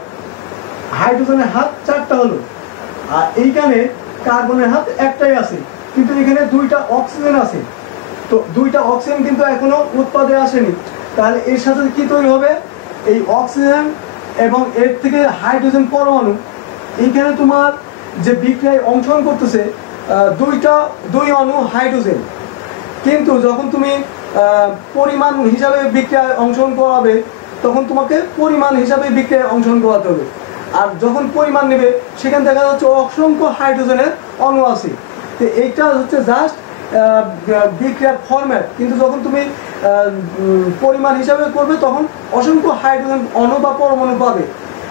হাইড্রোজেনের হাত 4টা হলো, আর এইখানে কার্বনের হাত একটাই আছে, কিন্তু এখানে 2টা অক্সিজেন আছে। তো 2টা অক্সিজেন কিন্তু এখনো উৎপাদে আসেনি। তাহলে এর সাথে কি তৈরি হবে, এই অক্সিজেন এবং এর থেকে হাইড্রোজেন পরমাণু এইখানে তোমার যে বিক্রিয়ায় অংশগ্রহণ করতেছে, 2 অণু হাইড্রোজেন। কিন্তু যখন তুমি পরিমাণ হিসাবে বিক্রিয়ায় অংশগ্রহণ করাবে, তখন তোমাকে পরিমাণ হিসাবে বিক্রিয়ায় অংশগ্রহণ করাতে হবে। আর যখন পরিমাণ নেবে, সেখানে দেখা যাচ্ছে অসংখ্য হাইড্রোজেনের অণু আছে। তো এইটা হচ্ছে জাস্ট বিক্রিয়ার ফরম্যাট, কিন্তু যখন তুমি পরিমাণ হিসাবে করবে, তখন অসংখ্য হাইড্রোজেন অণু বা পরমাণু পাবে।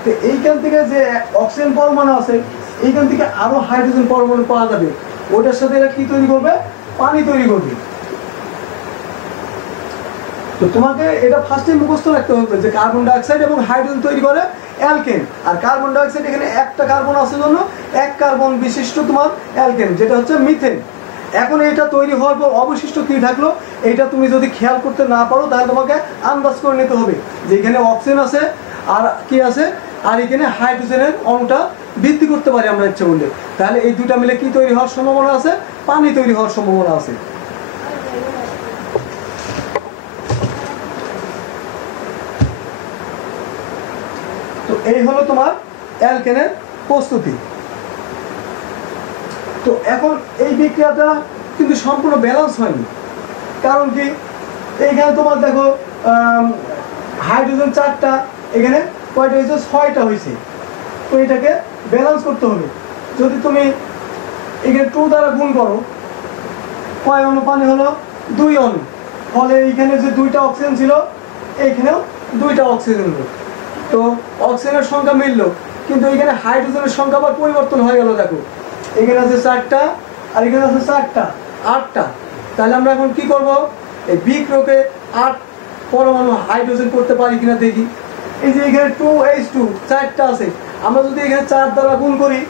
তো এইখান থেকে যে অক্সিজেন পরমাণু আছে, এইখান থেকে আরো হাইড্রোজেন পরমাণু পাওয়া যাবে। ওটার সাথে এরা কি তৈরি করবে, পানি তৈরি করবে। তো তোমাকে এটা ফার্স্টে মুখস্থ রাখতে হবে যে কার্বন ডাইঅক্সাইড এবং হাইড্রোজেন তৈরি করে অ্যালকেন। আর কার্বন ডাইঅক্সাইড এখানে একটা কার্বন আছে জন্য এক কার্বন বিশিষ্ট তোমার অ্যালকেন, যেটা হচ্ছে মিথেন। এখন এটা তৈরি হওয়ার পর অবশিষ্ট কি থাকলো, এটা তুমি যদি খেয়াল করতে না পারো, তাহলে তোমাকে আন্দাজ করে নিতে হবে যে এখানে অক্সিজেন আছে আর কি আছে, আর এখানে হাইড্রোজেনের অণুটা বৃদ্ধি করতে পারি আমরা ইচ্ছে করলে। তাহলে এই দুটা মিলে কি তৈরি হওয়ার সম্ভাবনা আছে, পানি তৈরি হওয়ার সম্ভাবনা আছে। তো এই হলো তোমার অ্যালকেনের প্রস্তুতি। তো এখন এই বিক্রিয়াটা কিন্তু সম্পূর্ণ ব্যালেন্স হয়নি। কারণ কি, এইখানে তোমার দেখো হাইড্রোজেন 4টা, এখানে কয়টা হয়েছে, 6টা হয়েছে। তো এটাকে ব্যালেন্স করতে হবে। যদি তুমি এখানে 2 দ্বারা গুণ করো, কয় অণু পানি হলো, 2 অণু। ফলে এইখানে যে 2টা অক্সিজেন ছিল, এইখানেও 2টা অক্সিজেন হলো। তো অক্সিজেনের সংখ্যা মিললো, কিন্তু এখানে হাইড্রোজেনের সংখ্যা আবার পরিবর্তন হয়ে গেল। দেখো এখানে আছে 4টা, আর এখানে আছে 4টা, 8টা। তাহলে আমরা এখন কি করব, এই বিক্রিয়কে 8 পরমাণু হাইড্রোজেন করতে পারি কিনা দেখি। এই যে এখানে 2H2 4টা আছে, আমরা যদি এখানে 4 দ্বারা গুণ করি,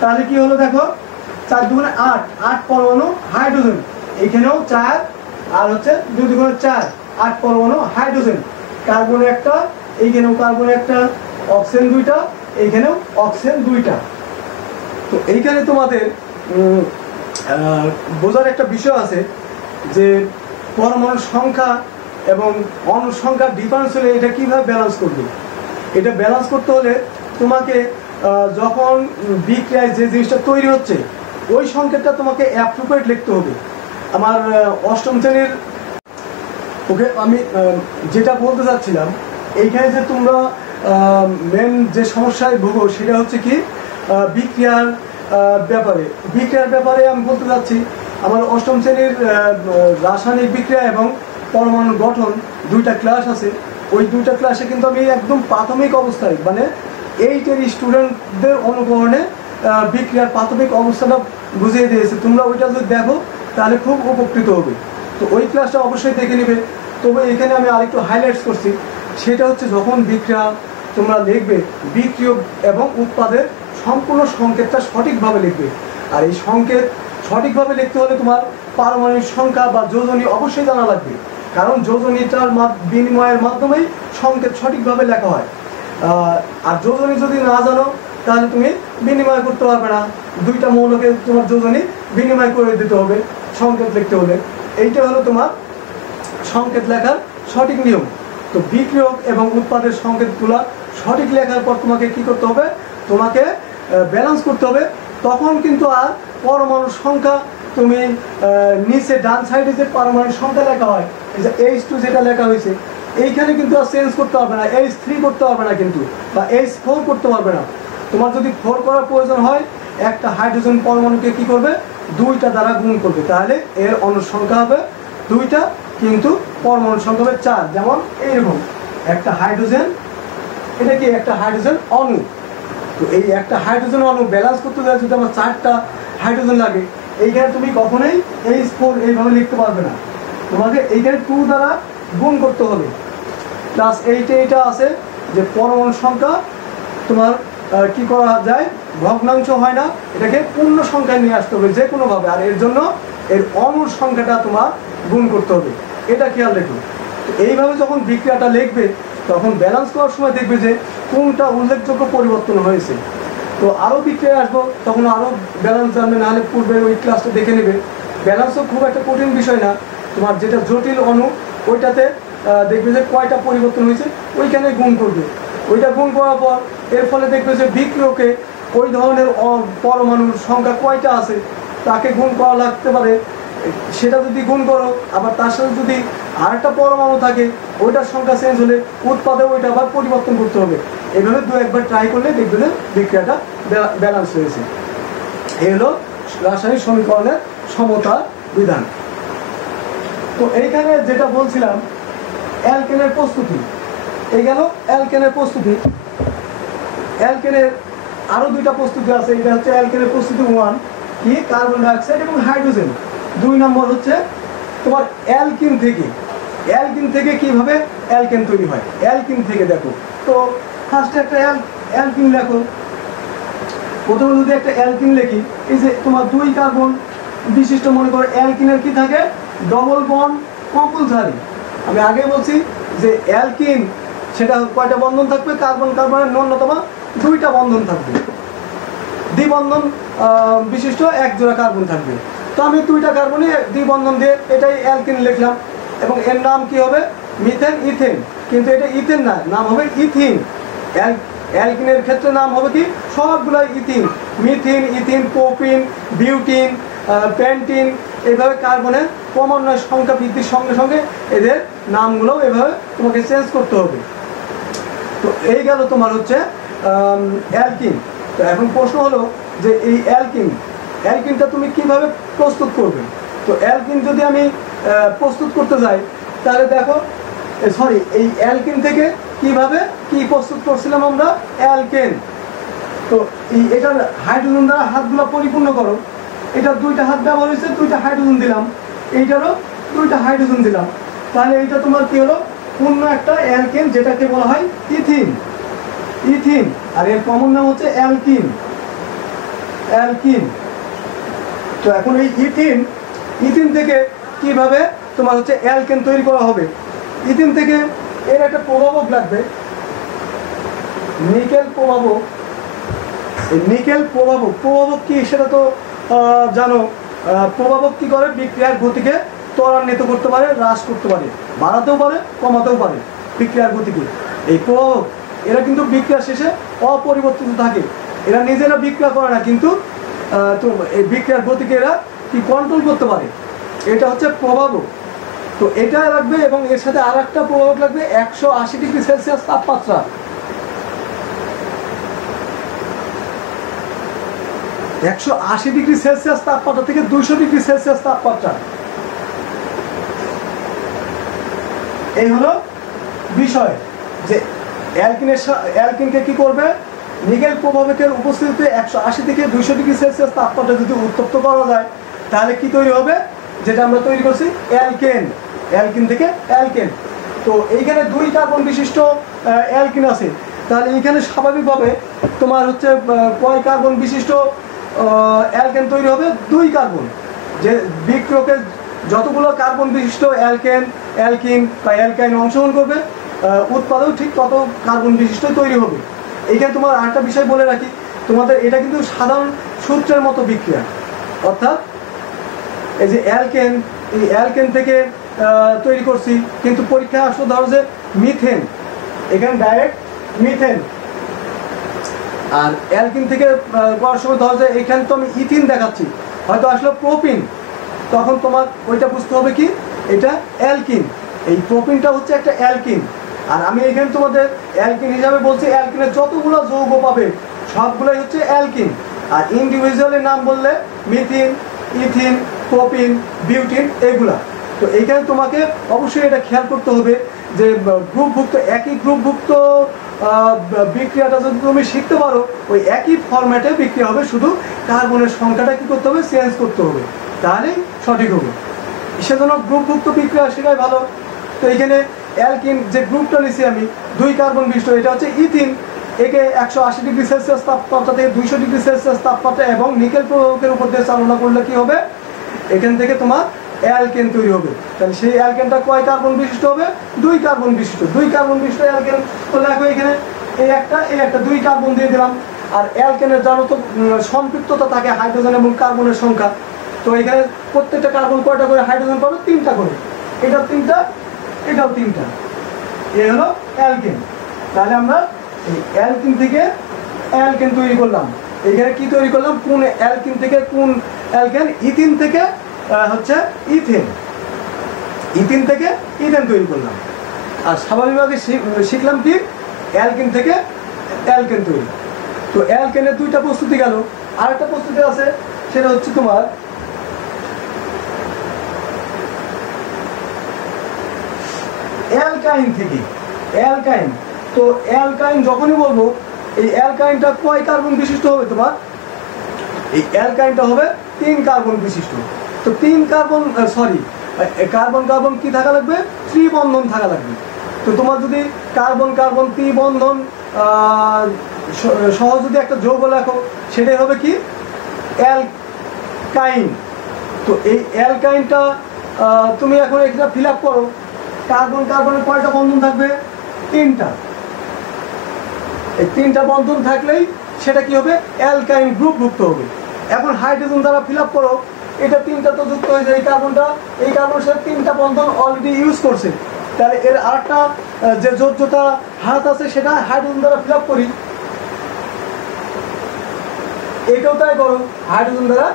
তাহলে কি হলো, দেখো 4 দুগুণে 8, 8 পরমাণু হাইড্রোজেন। এখানেও 4, আর হচ্ছে 2 দুগুণে 4, 8 পরমাণু হাইড্রোজেন। কার্বন একটা, এইখানেও কার্বন একটা, অক্সিজেন 2টা, এইখানেও অক্সিজেন 2টা। তো এইখানে তোমাদের বোঝার একটা বিষয় আছে যে পরমাণুর সংখ্যা এবং অণুর সংখ্যার ডিফারেন্স হলে এটা কিভাবে ব্যালেন্স করবে। এটা ব্যালেন্স করতে হলে তোমাকে যখন বিক্রিয়ায় যে জিনিসটা তৈরি হচ্ছে, ওই সংকেতটা তোমাকে অ্যাপ্রোপ্রিয়েট লিখতে হবে। আমার অষ্টম শ্রেণীর ওকে আমি যেটা বলতে চাচ্ছিলাম, এইখানে যে তোমরা মেন যে সমস্যায় ভোগো, সেটা হচ্ছে কি বিক্রিয়ার ব্যাপারে আমি বলতে চাচ্ছি। আমার অষ্টম শ্রেণীর রাসায়নিক বিক্রিয়া এবং পরমাণু গঠন 2টা ক্লাস আছে। ওই 2টা ক্লাসে কিন্তু আমি একদম প্রাথমিক অবস্থায়, মানে 8-এর স্টুডেন্টদের অনুকরণে বিক্রিয়ার প্রাথমিক অবস্থাটা বুঝিয়ে দিয়েছে। তোমরা ওইটা যদি দেখো, তাহলে খুব উপকৃত হবে। তো ওই ক্লাসটা অবশ্যই দেখে নেবে। তবে এখানে আমি আরেকটু হাইলাইটস করছি, সেটা হচ্ছে যখন বিক্রিয়া তোমরা লিখবে, বিক্রিয়ক এবং উৎপাদের সম্পূর্ণ সংকেতটা সঠিকভাবে লিখবে। আর এই সংকেত সঠিকভাবে লিখতে হলে তোমার পারমাণবিক সংখ্যা বা যোজনী অবশ্যই জানা লাগবে, কারণ যোজনীটার বিনিময়ের মাধ্যমেই সংকেত সঠিকভাবে লেখা হয়। আর যোজনী যদি না জানো তাহলে তুমি বিনিময় করতে পারবে না, দুইটা মৌলকে তোমার যোজনী বিনিময় করে দিতে হবে সংকেত লিখতে হলে। এইটা হলো তোমার সংকেত লেখার সঠিক নিয়ম। তো বিক্রিয়ক এবং উৎপাদের সংকেতগুলো সঠিক লেখার পর তোমাকে কি করতে হবে, তোমাকে ব্যালেন্স করতে হবে। তখন কিন্তু আর পরমাণুর সংখ্যা তুমি নিচে ডান সাইডে যে পারমাণবিক সংখ্যা লেখা হয়, এই যে H2 যেটা লেখা হয়েছে, এইখানে কিন্তু আর চেঞ্জ করতে পারবে না, H3 করতে পারবে না কিন্তু, বা H4 করতে পারবে না। তোমার যদি 4 করার প্রয়োজন হয়, একটা হাইড্রোজেন পরমাণুকে কি করবে, 2টা দ্বারা গুণ করবে, তাহলে এর অণুর সংখ্যা হবে 2টা, কিন্তু পরমাণুর সংখ্যা হবে 4। যেমন এইরকম একটা হাইড্রোজেন, এটা কি একটা হাইড্রোজেন অণু। তো এই একটা হাইড্রোজেন অণু ব্যালেন্স করতে গেলে যদি আমার 4টা হাইড্রোজেন লাগে, এইখানে তুমি কখনোই H4 এইভাবে লিখতে পারবে না, তোমাকে এইখানে 2 দ্বারা গুণ করতে হবে। প্লাস এইটা আছে যে পরমাণুর সংখ্যা তোমার কি করা যায়, ভগ্নাংশ হয় না, এটাকে পূর্ণ সংখ্যায় নিয়ে আসতে হবে যে কোনোভাবে, আর এর জন্য এর অণুর সংখ্যাটা তোমার গুণ করতে হবে, এটা খেয়াল রেখো। তো এইভাবে যখন বিক্রিয়াটা লিখবে তখন ব্যালেন্স করার সময় দেখবে যে কোনটা উল্লেখযোগ্য পরিবর্তন হয়েছে। তো আরও বিক্রিয়া আসবো তখন আরও ব্যালেন্স জানবে, নাহলে পূর্বে ওই ক্লাসটা দেখে নেবে। ব্যালেন্সও খুব একটা কঠিন বিষয় না, তোমার যেটা জটিল অণু ওইটাতে দেখবে যে কয়টা পরিবর্তন হয়েছে ওইখানে গুণ করবে, ওইটা গুণ করার পর এর ফলে দেখবে যে বিক্রিয়কে ওই ধরনের পরমাণুর সংখ্যা কয়টা আছে তাকে গুণ করা লাগতে পারে, সেটা যদি গুণ করো আবার তার সাথে যদি আরেকটা পরমাণু থাকে ওইটার সংখ্যা চেঞ্জ হলে উৎপাদে ওইটা আবার পরিবর্তন করতে হবে। এইভাবে 2-1বার ট্রাই করলে দেখবে যে বিক্রিয়াটা ব্যালেন্স হয়েছে। এই হলো রাসায়নিক সমীকরণের সমতার বিধান। তো এইখানে যেটা বলছিলাম অ্যালকেনের প্রস্তুতি, এই গেল অ্যালকেনের প্রস্তুতি। অ্যালকেনের আরও 2টা প্রস্তুতি আছে, এটা হচ্ছে অ্যালকেনের প্রস্তুতি 1, কি কার্বন ডাইঅক্সাইড এবং হাইড্রোজেন। 2 নম্বর হচ্ছে তোমার অ্যালকিন থেকে কিভাবে অ্যালকেন তৈরি হয়। অ্যালকিন থেকে দেখো, তো ফার্স্টে একটা অ্যালকিন লেখো। প্রথমে যদি একটা অ্যালকিন লিখি, এই যে তোমার 2 কার্বন বিশিষ্ট মনে করো অ্যালকিনের কি থাকে, ডবল বন্ড কম্পালসারি। আমি আগে বলছি যে অ্যালকিন সেটা কয়টা বন্ধন থাকবে, কার্বন কার্বনের ন্যূনতম 2টা বন্ধন থাকবে, দ্বিবন্ধন বিশিষ্ট 1 জোড়া কার্বন থাকবে। তো আমি 2টা কার্বনই দ্বিবন্ধন দিয়ে এটাই অ্যালকিন লিখলাম, এবং এর নাম কি হবে, মিথেন ইথেন, কিন্তু এটা ইথেন না, নাম হবে ইথিন। অ্যালকিনের ক্ষেত্রে নাম হবে কি, সবগুলাই ethene, methene, ethene, propene, butene, pentene. এইভাবে কার্বনের ক্রমান্বয়ে সংখ্যা বৃদ্ধির সঙ্গে সঙ্গে এদের নামগুলো এভাবে তোমাকে চেঞ্জ করতে হবে। তো এই গেল তোমার হচ্ছে অ্যালকিন। তো এখন প্রশ্ন হলো যে এই অ্যালকিনটা তুমি কিভাবে প্রস্তুত করবে। তো অ্যালকিন যদি আমি প্রস্তুত করতে যাই তাহলে দেখো, এই অ্যালকিন থেকে কিভাবে কি প্রস্তুত করছিলাম আমরা, অ্যালকেন। তো এটার হাইড্রোজেন দ্বারা হাতগুলো পরিপূর্ণ করো, এটা 2টা হাত ব্যবহার হয়েছে, 2টা হাইড্রোজেন দিলাম, এইটারও 2টা হাইড্রোজেন দিলাম, তাহলে এইটা তোমার কি হলো, পূর্ণ একটা অ্যালকেন, যেটাকে বলা হয় ইথিন। আর এর কমন নাম হচ্ছে অ্যালকিন। তো এখন এই ইথিন থেকে কিভাবে তোমার হচ্ছে অ্যালকেন তৈরি করা হবে। ইথিন থেকে এর একটা প্রভাবক লাগবে, নিকেল প্রভাবক। এই নিকেল প্রভাবক কি সেটা তো জানো। প্রভাবক কি করে, বিক্রিয়ার গতিকে ত্বরান্বিত করতে পারে, হ্রাস করতে পারে, বাড়াতেও পারে, কমাতেও পারে বিক্রিয়ার গতিকে। এই প্রভাবক এরা কিন্তু বিক্রিয়া শেষে অপরিবর্তিত থাকে, এরা নিজেরা বিক্রিয়া করে না, কিন্তু তো এই বিক্রিয়ার গতিকে এরা কি কন্ট্রোল করতে পারে, এটা হচ্ছে প্রভাবক। তো এটা লাগবে, এবং এর সাথে আর একটা প্রভাবক লাগবে 180 ডিগ্রি সেলসিয়াস তাপমাত্রা। 180 ডিগ্রি সেলসিয়াস তাপমাত্রা থেকে 200 ডিগ্রি সেলসিয়াস তাপমাত্রা, এই হলো বিষয় যে অ্যালকিনকে কি করবে, নিকেল প্রভাবকের উপস্থিতিতে 180 থেকে 200 ডিগ্রি সেলসিয়াস তাপমাত্রা যদি উত্তপ্ত করা যায় তাহলে কি তৈরি হবে, যেটা আমরা তৈরি করছি অ্যালকিন থেকে অ্যালকেন। তো এইখানে 2 কার্বন বিশিষ্ট অ্যালকিন আছে, তাহলে এইখানে স্বাভাবিকভাবে তোমার হচ্ছে কয় কার্বন বিশিষ্ট অ্যালকেন তৈরি হবে, 2 কার্বন। যে বিক্রিয়কে যতগুলো কার্বন বিশিষ্ট অ্যালকিন বা অ্যালকাইন অংশগ্রহণ করবে উৎপাদও ঠিক তত কার্বন বিশিষ্টই তৈরি হবে। এইখানে তোমার আরেকটা বিষয় বলে রাখি, তোমাদের এটা কিন্তু সাধারণ সূত্রের মতো বিক্রিয়া, অর্থাৎ এই যে অ্যালকেন, এই অ্যালকেন থেকে তৈরি করছি, কিন্তু পরীক্ষায় আসলো ধরো যে মিথেন, এখানে ডাইরেক্ট মিথেন, আর অ্যালকিন থেকে করার সময় ধরো যে এখানে তো আমি ইথিন দেখাচ্ছি, হয়তো আসলো প্রোপিন, তখন তোমার ওইটা বুঝতে হবে কি এটা অ্যালকিন, এই প্রোপিনটা হচ্ছে একটা অ্যালকিন। আর আমি এখানে তোমাদের অ্যালকিন হিসাবে বলছি, অ্যালকিনের যতগুলো যৌগ পাবে সবগুলোই হচ্ছে অ্যালকিন, আর ইন্ডিভিজুয়ালের নাম বললে মিথিন, ইথিন, প্রোপিন, বিউটিন, এগুলা। তো এইখানে তোমাকে অবশ্যই এটা খেয়াল করতে হবে যে গ্রুপভুক্ত, একই গ্রুপভুক্ত বিক্রিয়াটা যদি তুমি শিখতে পারো, ওই একই ফরম্যাটে বিক্রিয়া হবে, শুধু কার্বনের সংখ্যাটা কি করতে হবে, চেঞ্জ করতে হবে, তাহলেই সঠিক হবে। সেজন্য গ্রুপভুক্ত বিক্রিয়া সেটাই ভালো। তো এখানে অ্যালকিন যে গ্রুপটা নিয়েছি আমি 2 কার্বন বিশিষ্ট, এটা হচ্ছে ইথিন, একে 180 ডিগ্রি সেলসিয়াস তাপমাত্রা থেকে 200 ডিগ্রি সেলসিয়াস তাপমাত্রা এবং নিকেল প্রয়োগের উপর দিয়ে চালনা করলে কি হবে, এখান থেকে তোমার অ্যালকেন তৈরি হবে। তাহলে সেই অ্যালকেনটা কয় কার্বন বিশিষ্ট হবে, 2 কার্বন বিশিষ্ট। 2 কার্বন বিশিষ্ট অ্যালকেন, তো দেখো এখানে এই একটা 2 কার্বন দিয়ে দিলাম। আর অ্যালকেনের জানো তো সম্পৃক্ততা থাকে হাইড্রোজেন এবং কার্বনের সংখ্যা, তো এখানে প্রত্যেকটা কার্বন কয়টা করে হাইড্রোজেন পাবে, 3টা করে, এটা 3টা, এটাও 3টা, এ হলো অ্যালকেন। তাহলে আমরা এই অ্যালকিন থেকে অ্যালকেন তৈরি করলাম। এখানে কি তৈরি করলাম, কোন অ্যালকিন থেকে কোন অ্যালকেন, ইথিন থেকে হচ্ছে ইথেন, ইথিন থেকে ইথেন তৈরি করলাম। আর স্বাভাবিকভাবে শিখলাম কি অ্যালকিন থেকে অ্যালকেন তৈরি। তো অ্যালকেনের 2টা প্রস্তুতি গেল, আর একটা প্রস্তুতি আছে, সেটা হচ্ছে তোমার অ্যালকাইন থেকে অ্যালকাইন। তো অ্যালকাইন যখনই বলবো, এই অ্যালকাইনটা কয় কার্বন বিশিষ্ট হবে তোমার, এই অ্যালকাইনটা হবে 3 কার্বন বিশিষ্ট। তো 3 কার্বন কার্বন কার্বন কি থাকা লাগবে, ত্রিবন্ধন থাকা লাগবে। তো তোমার যদি কার্বন কার্বন ত্রিবন্ধন সহ যদি একটা যৌগ লেখো, সেটাই হবে কি অ্যালকাইন। তো এই অ্যালকাইনটা তুমি এখন এটা ফিল আপ করো, কার্বন কার্বনের কয়টা বন্ধন থাকবে, 3টা। এই 3টা বন্ধন থাকলেই সেটা কি হবে, অ্যালকাইন গ্রুপভুক্ত হবে। এখন হাইড্রোজেন দ্বারা ফিল আপ করো, এটা 3টা তো যুক্ত হয়ে যায়, এই কার্বনের সাথে 3টা বন্ধন অলরেডি ইউজ করছে, তাহলে এর আরেকটা যে যোজ্যতা হাত আছে সেটা হাইড্রোজেন দ্বারা ফিল আপ করি, এটাও তাই করো, হাইড্রোজেন দ্বারা,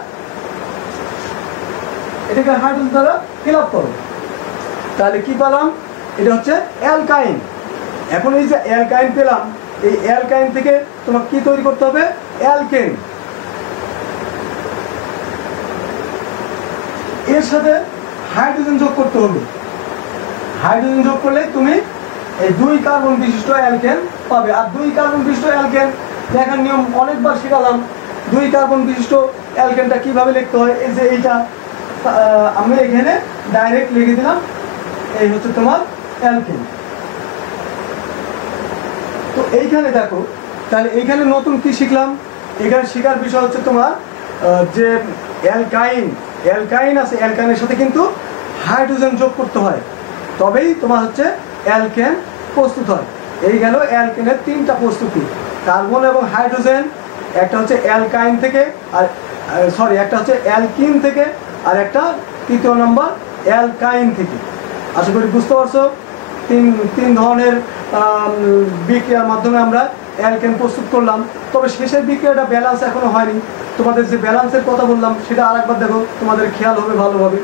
এটাকে হাইড্রোজেন দ্বারা ফিল আপ করো। তাহলে কি পেলাম, এটা হচ্ছে অ্যালকাইন। এখন এই যে অ্যালকাইন পেলাম, এই অ্যালকাইন থেকে তোমাকে কি তৈরি করতে হবে, অ্যালকেন। এর সাথে হাইড্রোজেন যোগ করতে হবে, হাইড্রোজেন যোগ করলে তুমি এই 2 কার্বন বিশিষ্ট অ্যালকেন পাবে। আর 2 কার্বন বিশিষ্ট অ্যালকেন দেখার নিয়ম অনেকবার শেখালাম। 2 কার্বন বিশিষ্ট অ্যালকেনটা কিভাবে লিখতে হয়, এই যে এইটা আমি এখানে ডাইরেক্ট লিখে দিলাম, এই হচ্ছে তোমার অ্যালকেন। তো এইখানে দেখো, তাহলে এইখানে নতুন কি শিখলাম, এখানে শেখার বিষয় হচ্ছে তোমার যে অ্যালকাইন আছে, অ্যালকাইনের সাথে কিন্তু হাইড্রোজেন যোগ করতে হয়, তবেই তোমার হচ্ছে অ্যালকেন প্রস্তুত হয়। এই গেল অ্যালকেনের 3টা প্রস্তুতি, কার্বন এবং হাইড্রোজেন, একটা হচ্ছে অ্যালকাইন থেকে, আর একটা হচ্ছে অ্যালকিন থেকে, আর একটা 3য় নম্বর অ্যালকাইন থেকে। আশা করি বুঝতে পারছো, তিন ধরনের বিক্রিয়ার মাধ্যমে আমরা অ্যালকেন প্রস্তুত করলাম। তবে শেষের বিক্রিয়াটা ব্যালেন্স এখনো হয়নি, তোমাদের যে ব্যালেন্সের কথা বললাম সেটা আরেকবার দেখো, তোমাদের খেয়াল হবে ভালোভাবে।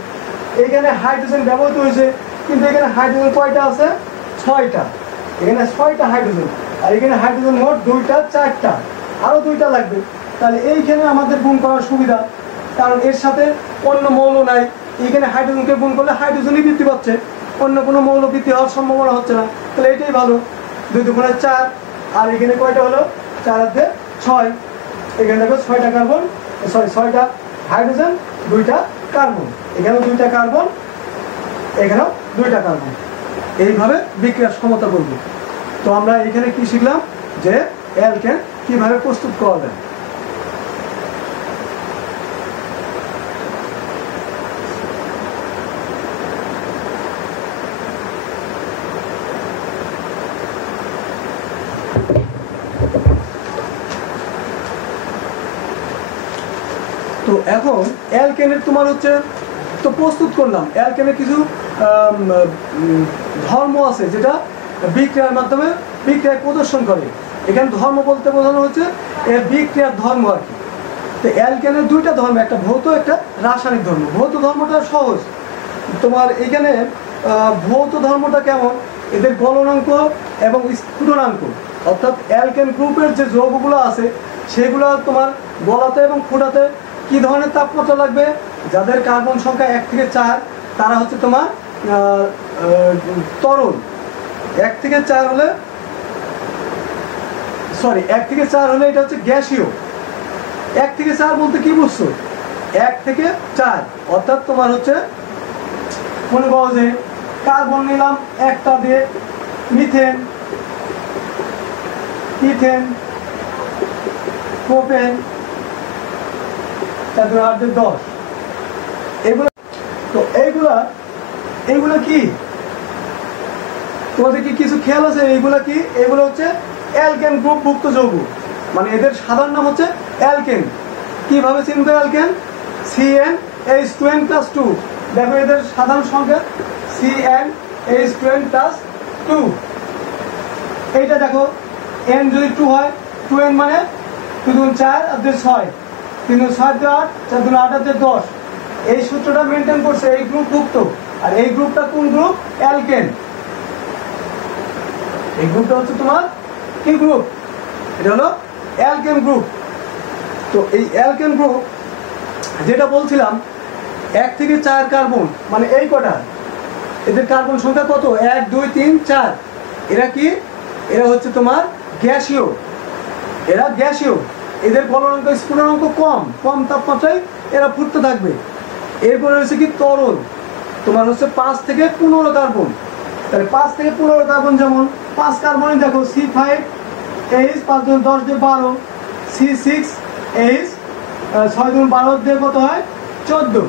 এইখানে হাইড্রোজেন ব্যবহৃত হয়েছে, কিন্তু এখানে হাইড্রোজেন কয়টা আছে, 6টা, এখানে 6টা হাইড্রোজেন, আর এখানে হাইড্রোজেন মোট 2টা, 4টা, আরো 2টা লাগবে। তাহলে এইখানে আমাদের গুণ করার সুবিধা, কারণ এর সাথে অন্য মৌল নাই, এইখানে হাইড্রোজেনকে গুণ করলে হাইড্রোজেনই বৃদ্ধি পাচ্ছে, অন্য কোনো মৌল বৃদ্ধি হওয়ার সম্ভাবনা হচ্ছে না। তাহলে এটাই ভালো, 2 দুগুণে 4, আর এখানে কয়টা হলো, 4 আর 6, এখানে দেখো 6টা কার্বন, 6টা হাইড্রোজেন, 2টা কার্বন, এখানেও 2টা কার্বন, এখানেও 2টা কার্বন, এইভাবে বিক্রিয়ার সমতা করব। তো আমরা এখানে কি শিখলাম, যে অ্যালকেন কিভাবে প্রস্তুত করা যায়। এখন অ্যালকেনের তোমার হচ্ছে তো প্রস্তুত করলাম, অ্যালকেনের কিছু ধর্ম আছে যেটা বিক্রিয়ার মাধ্যমে বিক্রিয়ায় প্রদর্শন করে। এখানে ধর্ম বলতে বোঝানো হচ্ছে এর বিক্রিয়ার ধর্ম আর কি। তো অ্যালকেনের দুইটা ধর্ম, একটা ভৌত একটা রাসায়নিক ধর্ম। ভৌত ধর্মটা সহজ, তোমার এখানে ভৌত ধর্মটা কেমন, এদের গলনাঙ্ক এবং স্ফুটনাঙ্ক, অর্থাৎ অ্যালকেন গ্রুপের যে যৌগগুলো আছে সেগুলো তোমার গলাতে এবং ফোটাতে কি ধরনের তাপমাত্রা লাগবে। যাদের কার্বন সংখ্যা 1 থেকে 4 তারা হচ্ছে তোমার তরল। 1 থেকে 4 হলে এটা হচ্ছে গ্যাসীয়। 1 থেকে 4 বলতে কি বুঝছো? 1 থেকে 4 অর্থাৎ তোমার হচ্ছে মনে করো যে কার্বন নিলাম একটা দিয়ে, মিথেন, ইথেন, প্রোপেন, তারপরে 8 দিয়ে 10। এগুলো তো এইগুলা কি তোমাদের কি কিছু খেয়াল আছে? এইগুলা কি? এগুলো হচ্ছে অ্যালকেন গ্রুপভুক্ত যৌগ, মানে এদের সাধারণ নাম হচ্ছে অ্যালকেন। কিভাবে চিনবে অ্যালকেন? CnH2n+2। দেখো এদের সাধারণ সংখ্যা CnH2n+2। এইটা দেখো n যদি 2 হয়, 2n মানে 2 × 4 আর 2 6, 3 × 6 দিয়ে 8, 4 × 8 আর 10। এই সূত্রটা মেনটেন করছে এই গ্রুপভুক্ত। আর এই গ্রুপটা কোন গ্রুপ? অ্যালকেন। এই গ্রুপটা হচ্ছে তোমার কি গ্রুপ? এটা হলো অ্যালকেন গ্রুপ। তো এই অ্যালকেন গ্রুপ যেটা বলছিলাম 1 থেকে 4 কার্বন, মানে এই কটা, এদের কার্বন সংখ্যা কত? 1 2 3 4। এরা কি? এরা হচ্ছে তোমার গ্যাসীয়। এরা গ্যাসীয়, এদের গলনাঙ্ক স্ফুটনাঙ্ক কম তাপমাত্রায় এরা ফুটতে থাকবে। এরপরে হচ্ছে কি তরল, তোমার হচ্ছে 5 থেকে 15 কার্বন। তাহলে 5 থেকে 15 কার্বন, যেমন 5 কার্বনে দেখো C5H, 5 × 10 দিয়ে 12, C6H, 6 × 12 দিয়ে কত হয়? 14।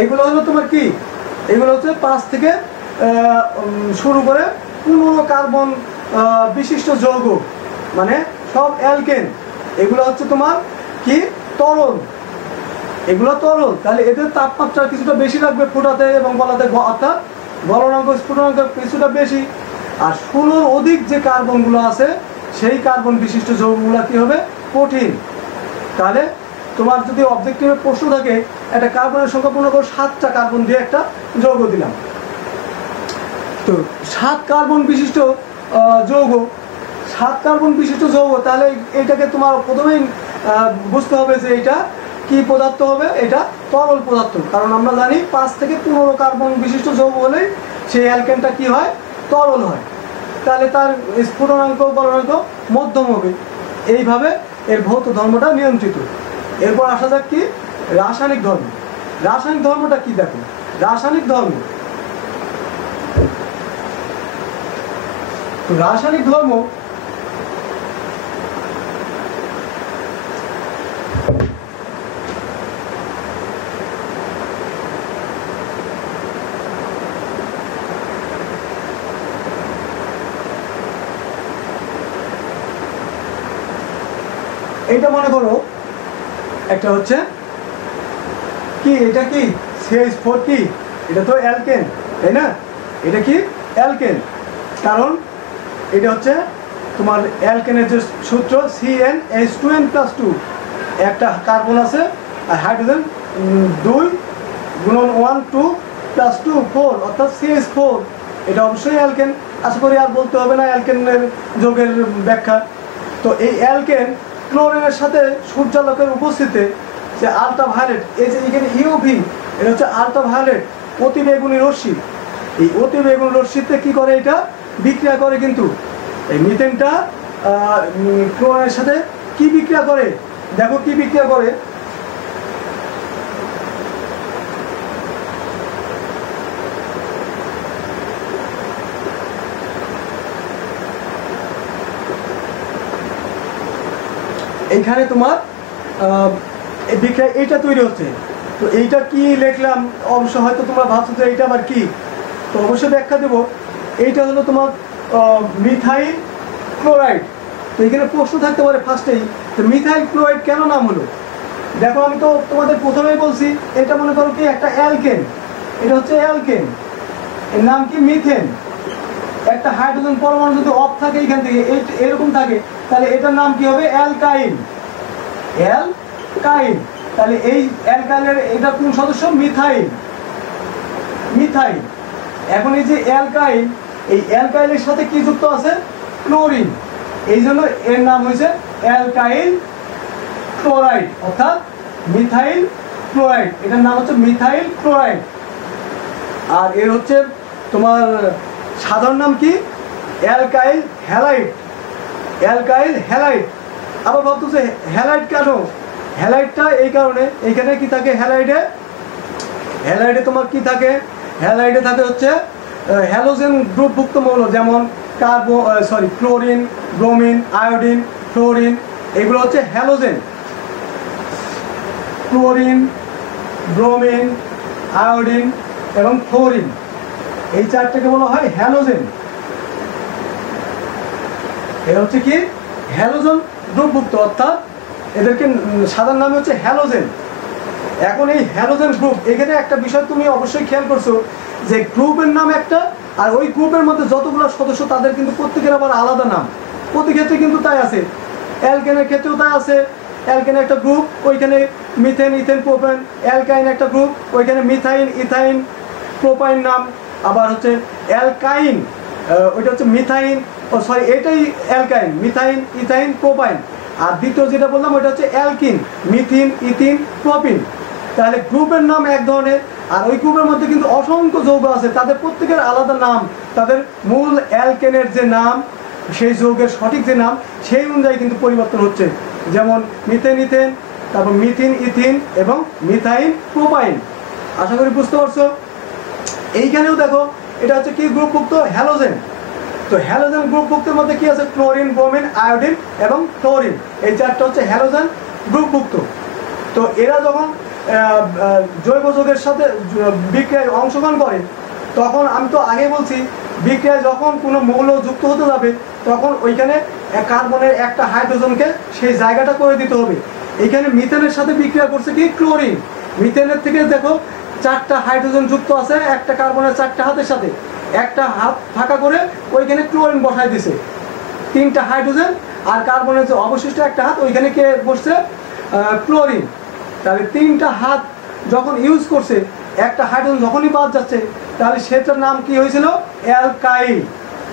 এগুলো হলো তোমার কি? এগুলো হচ্ছে 5 থেকে শুরু করে 15 কার্বন বিশিষ্ট যৌগ, মানে সব অ্যালকেন। এগুলো হচ্ছে তোমার কি? তরল। এগুলো তরল, তাহলে এদের তাপমাত্রা কিছুটা বেশি লাগবে ফোটাতে এবং গলাতে, অর্থাৎ গলনাঙ্ক স্ফুটনাঙ্ক কিছুটা বেশি। আর 16 অধিক যে কার্বনগুলো আছে সেই কার্বন বিশিষ্ট যৌগগুলো কি হবে? কঠিন। তাহলে তোমার যদি অবজেক্টিভে প্রশ্ন থাকে একটা কার্বনের সংখ্যা মনে করো 7টা কার্বন দিয়ে একটা যৌগ দিলাম, তো 7 কার্বন বিশিষ্ট যৌগ, 7 কার্বন বিশিষ্ট যৌগ, তাহলে এটাকে তোমার প্রথমেই বুঝতে হবে যে এটা কি পদার্থ হবে? এটা তরল পদার্থ। কারণ আমরা জানি 5 থেকে 15 কার্বন বিশিষ্ট যৌগ হলেই সেই অ্যালকেনটা কি হয়? তরল হয়। তাহলে তার স্ফুটনাঙ্ক গলনাঙ্ক মধ্যম হবে। এইভাবে এর ভৌত ধর্মটা নিয়ন্ত্রিত। এরপর আসা যাক কি? রাসায়নিক ধর্ম। রাসায়নিক ধর্মটা কি? দেখো রাসায়নিক ধর্ম, তো রাসায়নিক ধর্ম এইটা মনে করো একটা হচ্ছে কি? এটা কি CH4? কি এটা? তো অ্যালকেন, তাই না? এটা কি? অ্যালকেন। কারণ এটা হচ্ছে তোমার অ্যালকেনের যে সূত্র CnH2n+2, একটা কার্বন আছে আর হাইড্রোজেন 2 × 1 2 + 2 4, অর্থাৎ CH4। এটা অবশ্যই অ্যালকেন। আশা করি আর বলতে হবে না অ্যালকেনের যৌগের ব্যাখ্যা। তো এই অ্যালকেন ক্লোরিনের সাথে সূর্যালোকের উপস্থিতিতে যে আলট্রাভায়োলেট, এই যে এখানে ইউভি, এটা হচ্ছে আলট্রাভায়োলেট অতিবেগুনি রশ্মি। এই অতিবেগুনি রশ্মিতে কি করে? এটা বিক্রিয়া করে। কিন্তু এই মিথেনটা ক্লোরিনের সাথে কি বিক্রিয়া করে? দেখো কি বিক্রিয়া করে। এইখানে তোমার বিক্রিয়া এইটা তৈরি হচ্ছে। তো এইটা কি লিখলাম? অবশ্য হয়তো তোমরা ভাবছো যে এইটা আবার কি, তো অবশ্যই ব্যাখ্যা দেবো। এইটা হলো তোমার মিথাইল ক্লোরাইড। তো এখানে প্রশ্ন থাকতে পারে ফার্স্টেই, তো মিথাইল ক্লোরাইড কেন নাম হলো? দেখো আমি তো তোমাদের প্রথমেই বলছি এটা মনে করো কি একটা অ্যালকেন, এটা হচ্ছে অ্যালকেন, এর নাম কি মিথেন। একটা হাইড্রোজেন পরমাণু যদি অফ থাকে এখান থেকে এরকম থাকে, তাহলে এটার নাম কি হবে? অ্যালকাইল। অ্যালকাইল। তাহলে এই অ্যালকাইলের এটা কোন সদস্য? মিথাইল। মিথাইল। এখন এই যে অ্যালকাইল, এই অ্যালকাইলের সাথে কি যুক্ত আছে? ক্লোরিন। এই জন্য এর নাম হয়েছে অ্যালকাইল ক্লোরাইড, অর্থাৎ মিথাইল ক্লোরাইড। এটার নাম হচ্ছে মিথাইল ক্লোরাইড। আর এর হচ্ছে তোমার সাধারণ নাম কি? Alkyl halide. Alkyl halide. আবার ভাবতেছে হ্যালাইড কেন? হ্যালাইডটা এই কারণে, এইখানে কি থাকে হ্যালাইডে? হ্যালাইডে তোমার কি থাকে? হ্যালাইডে থাকে হচ্ছে হ্যালোজেন গ্রুপভুক্ত মৌল, যেমন ক্লোরিন, ব্রোমিন, আয়োডিন, ফ্লোরিন, এগুলো হচ্ছে হ্যালোজেন। ক্লোরিন, ব্রোমিন, আয়োডিন এবং ফ্লোরিন, এই চারটাকে বলা হয় হ্যালোজেন। এরা হচ্ছে কি? হ্যালোজেন গ্রুপভুক্ত, অর্থাৎ এদেরকে সাধারণ নাম হচ্ছে হ্যালোজেন। এখন এই হ্যালোজেন গ্রুপ, এখানে একটা বিষয় তুমি অবশ্যই খেয়াল করছো যে গ্রুপের নাম একটা, আর ওই গ্রুপের মধ্যে যতগুলো সদস্য তাদের কিন্তু প্রত্যেকের আবার আলাদা নাম। প্রতি ক্ষেত্রে কিন্তু তাই আছে, অ্যালকেনের ক্ষেত্রেও তাই আছে। অ্যালকেন একটা গ্রুপ, ওইখানে মিথেন, ইথেন, প্রোপেন। অ্যালকাইন একটা গ্রুপ, ওইখানে মিথাইন, ইথাইন, প্রোপাইন নাম। আবার হচ্ছে অ্যালকাইন, ওইটা হচ্ছে মিথাইন, এটাই অ্যালকাইন, মিথাইন, ইথাইন, প্রোপাইন। আর দ্বিতীয় যেটা বললাম ওইটা হচ্ছে অ্যালকিন, মিথিন, ইথিন, প্রোপিন। তাহলে গ্রুপের নাম এক ধরনের, আর ওই গ্রুপের মধ্যে কিন্তু অসংখ্য যৌগ আছে, তাদের প্রত্যেকের আলাদা নাম। তাদের মূল অ্যালকেনের যে নাম, সেই যৌগের সঠিক যে নাম, সেই অনুযায়ী কিন্তু পরিবর্তন হচ্ছে। যেমন মিথেন, ইথেন, তারপর মিথিন, ইথিন এবং মিথাইন, প্রোপাইন। আশা করি বুঝতে পারছো। এইখানেও দেখো এটা হচ্ছে কি গ্রুপভুক্ত? হ্যালোজেন। তো হ্যালোজেন গ্রুপভুক্তের মধ্যে কি আছে? ক্লোরিন, ব্রোমিন, আয়োডিন এবং ফ্লোরিন, এই চারটা হচ্ছে হ্যালোজেন গ্রুপভুক্ত। তো এরা যখন জৈব যৌগের সাথে বিক্রিয়ায় অংশগ্রহণ করে, তখন আমি তো আগে বলছি বিক্রিয়ায় যখন কোনো মৌল যুক্ত হতে যাবে, তখন ওইখানে কার্বনের একটা হাইড্রোজেনকে সেই জায়গাটা করে দিতে হবে। এখানে মিথেনের সাথে বিক্রিয়া করছে কি? ক্লোরিন। মিথেনের থেকে দেখো চারটা হাইড্রোজেন যুক্ত আছে একটা কার্বনের চারটা হাতের সাথে, একটা হাত ফাঁকা করে ওইখানে ক্লোরিন বসাই দিছে, তিনটা হাইড্রোজেন। আর কার্বনের যে অবশিষ্ট একটা হাত, ওইখানে কে বসছে? ক্লোরিন। তাহলে তিনটা হাত যখন ইউজ করছে, একটা হাইড্রোজেন যখনই বাদ যাচ্ছে, তাহলে সেটার নাম কি হয়েছিল? অ্যালকাইল।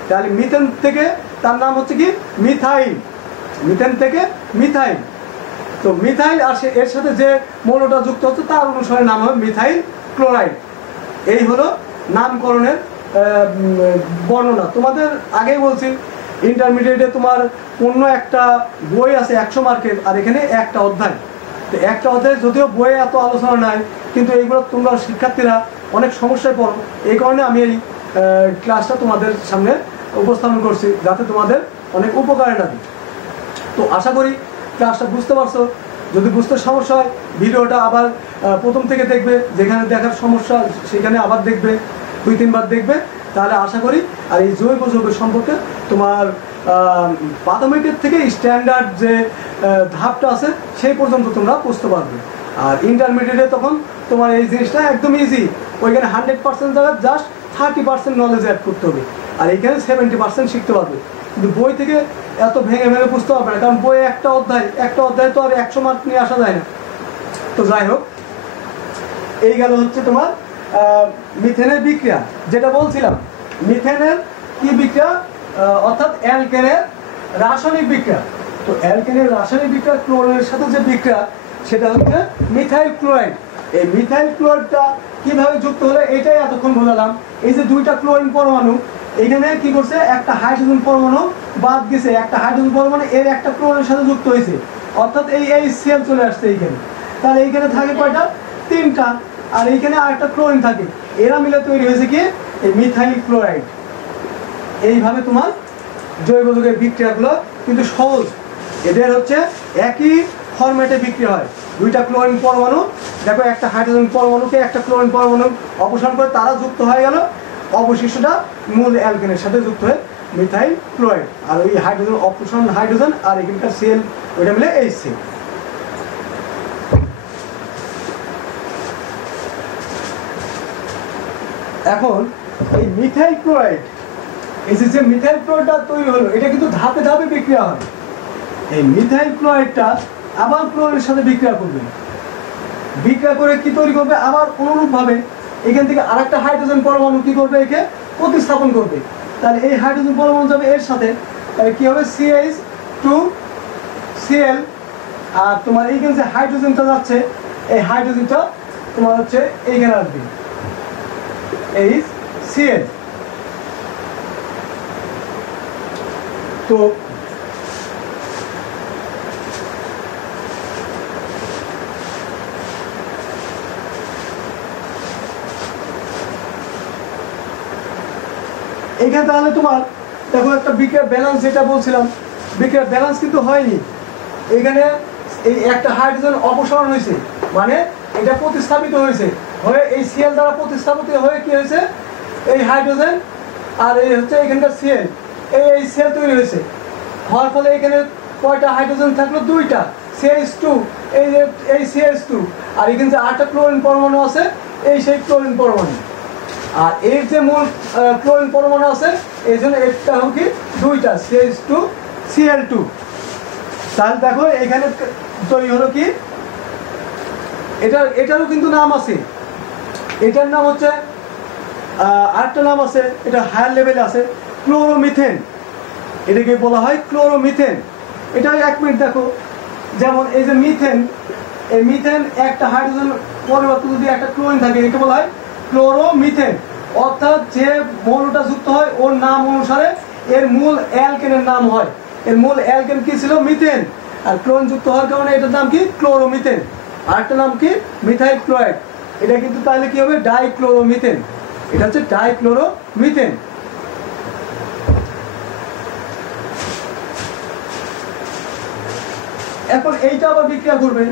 তাহলে মিথেন থেকে তার নাম হচ্ছে কি? মিথাইল। মিথেন থেকে মিথাইল। তো মিথাইল আর এর সাথে যে মৌলটা যুক্ত হচ্ছে তার অনুসারে নাম হবে মিথাইল ক্লোরাইড। এই হলো নামকরণের বর্ণনা। তোমাদের আগেই বলছি ইন্টারমিডিয়েটে তোমার অন্য একটা বই আছে 100 মার্কের, আর এখানে একটা অধ্যায়। তো একটা অধ্যায় যদিও বইয়ে এত আলোচনা নাই, কিন্তু এইগুলো তোমরা শিক্ষার্থীরা অনেক সমস্যায় পড়ো। এই কারণে আমি এই ক্লাসটা তোমাদের সামনে উপস্থাপন করছি, যাতে তোমাদের অনেক উপকারে লাগে। তো আশা করি ক্লাসটা বুঝতে পারছো। যদি বুঝতে সমস্যা হয় ভিডিওটা আবার প্রথম থেকে দেখবে, যেখানে দেখার সমস্যা সেখানে আবার দেখবে, 2-3 বার দেখবে, তাহলে আশা করি আর এই জৈব যৌগ সম্পর্কে তোমার প্রাথমিকের থেকে স্ট্যান্ডার্ড যে ধাপটা আছে সেই পর্যন্ত তোমরা বুঝতে পারবে। আর ইন্টারমিডিয়েটে তখন তোমার এই জিনিসটা একদম ইজি, ওইখানে 100% জায়গায় জাস্ট 30% নলেজ অ্যাড করতে হবে, আর এইখানে 70% শিখতে পারবে। কিন্তু বই থেকে এত ভেঙে ভেঙে বুঝতে পারবে না, কারণ বইয়ে একটা অধ্যায় তো আর 100 মার্ক নিয়ে আসা যায় না। তো যাই হোক, এই গেল হচ্ছে তোমার মিথেনের বিক্রিয়া। যেটা বলছিলাম, মিথেনের কি বিক্রিয়া? অর্থাৎ অ্যালকেনের রাসায়নিক বিক্রিয়া। তো অ্যালকেনের রাসায়নিক বিক্রিয়া ক্লোরিনের সাথে যে বিক্রিয়া, সেটা হচ্ছে মিথাইল ক্লোরাইড। এই মিথাইল ক্লোরাইডটা কিভাবে যুক্ত হলো এটাই এতক্ষণ বোঝালাম। এই যে দুইটা ক্লোরিন পরমাণু, এখানে কি করছে? একটা হাইড্রোজেন পরমাণু বাদ গেছে, একটা হাইড্রোজেন পরমাণু এর একটা ক্লোরিনের সাথে যুক্ত হয়েছে, অর্থাৎ এই সেল চলে আসছে এইখানে। তাহলে এইখানে থাকে কয়টা? 3টা। আর এইখানে আরেকটা ক্লোরিন থাকে, এরা মিলে তৈরি হয়েছে কি? এই মিথাইল ক্লোরাইড। এইভাবে তোমার জৈব যৌগের বিক্রিয়াগুলো কিন্তু সহজ। এদের হচ্ছে একই ফরম্যাটে বিক্রিয়া হয়। দুইটা ক্লোরিন পরমাণু, দেখো একটা হাইড্রোজেন পরমাণুকে একটা ক্লোরিন পরমাণু অপসারণ করে তারা যুক্ত হয়ে গেল, অবশিষ্টটা মূল অ্যালকেনের সাথে যুক্ত হয়ে মিথাইল ক্লোরাইড। আর ওই হাইড্রোজেন অপসারণ হাইড্রোজেন আর এখানকার সেল, ওইটা মিলে এই সেল। এখন এই মিথাইল ক্লোরাইড, এই যে মিথাইল ক্লোরাইডটা তৈরি হলো, এটা কিন্তু ধাপে ধাপে বিক্রিয়া হয়। এই মিথাইল ক্লোরাইডটা আবার ক্লোরিনের সাথে বিক্রিয়া করবে, বিক্রিয়া করে কি তৈরি করবে, আবার অনুরূপভাবে এখান থেকে আরেকটা হাইড্রোজেন পরমাণু কি করবে, একে প্রতিস্থাপন করবে। তাহলে এই হাইড্রোজেন পরমাণু যাবে এর সাথে, তাহলে কি হবে CH2Cl, আর তোমার এইখানে যে হাইড্রোজেনটা যাচ্ছে, এই হাইড্রোজেনটা তোমার হচ্ছে এইখানে আসবে HCl। তো এইখানে তাহলে তোমার দেখো একটা বিক্রিয়ার ব্যালেন্স, যেটা বলছিলাম বিক্রিয়ার ব্যালেন্স কিন্তু হয়নি। এখানে এই একটা হাইড্রোজেন অপসারণ হয়েছে, মানে এটা প্রতিস্থাপিত হয়েছে, হয়ে এই Cl দ্বারা প্রতিস্থাপিত হয়ে কি হয়েছে, এই হাইড্রোজেন আর এই হচ্ছে এখানকার Cl, এই Cl তৈরি হয়েছে। হওয়ার ফলে এখানে কয়টা হাইড্রোজেন থাকলো, দুইটা, CH2, এই CH2, আর এখানে যে 8টা ক্লোরিন পরমাণু আছে, এই সেই ক্লোরিন পরমাণু। আর এর যে মূল ক্লোরিন পরমাণু আছে, এই জন্য এটা হলো কি দুইটা, CH2Cl2। তাহলে দেখো এখানে তৈরি হলো কি, এটারও কিন্তু নাম আছে, এটার নাম হচ্ছে আরেকটা নাম আছে, এটা হায়ার লেভেলে আছে, ক্লোরোমিথেন। এটাকে বলা হয় ক্লোরোমিথেন। এটা 1 মিনিট দেখো, যেমন এই যে মিথেন, এই মিথেন একটা হাইড্রোজেন পরিবর্তে যদি একটা ক্লোরিন থাকে, এটাকে বলা হয় ক্লোরোমিথেন। অর্থাৎ যে মৌলটা যুক্ত হয় ওর নাম অনুসারে এর মূল অ্যালকেনের নাম হয়। এর মূল অ্যালকেন কি ছিল, মিথেন, আর ক্লোরিন যুক্ত হওয়ার কারণে এটার নাম কি, ক্লোরোমিথেন। আরেকটা নাম কি, মিথাইল ক্লোরাইড। এটা কিন্তু তাহলে কি হবে, ডাইক্লোরোমিথেন। এটা হচ্ছে ডাইক্লোরোমিথেন। এখন এইটা আবার বিক্রিয়া করবে,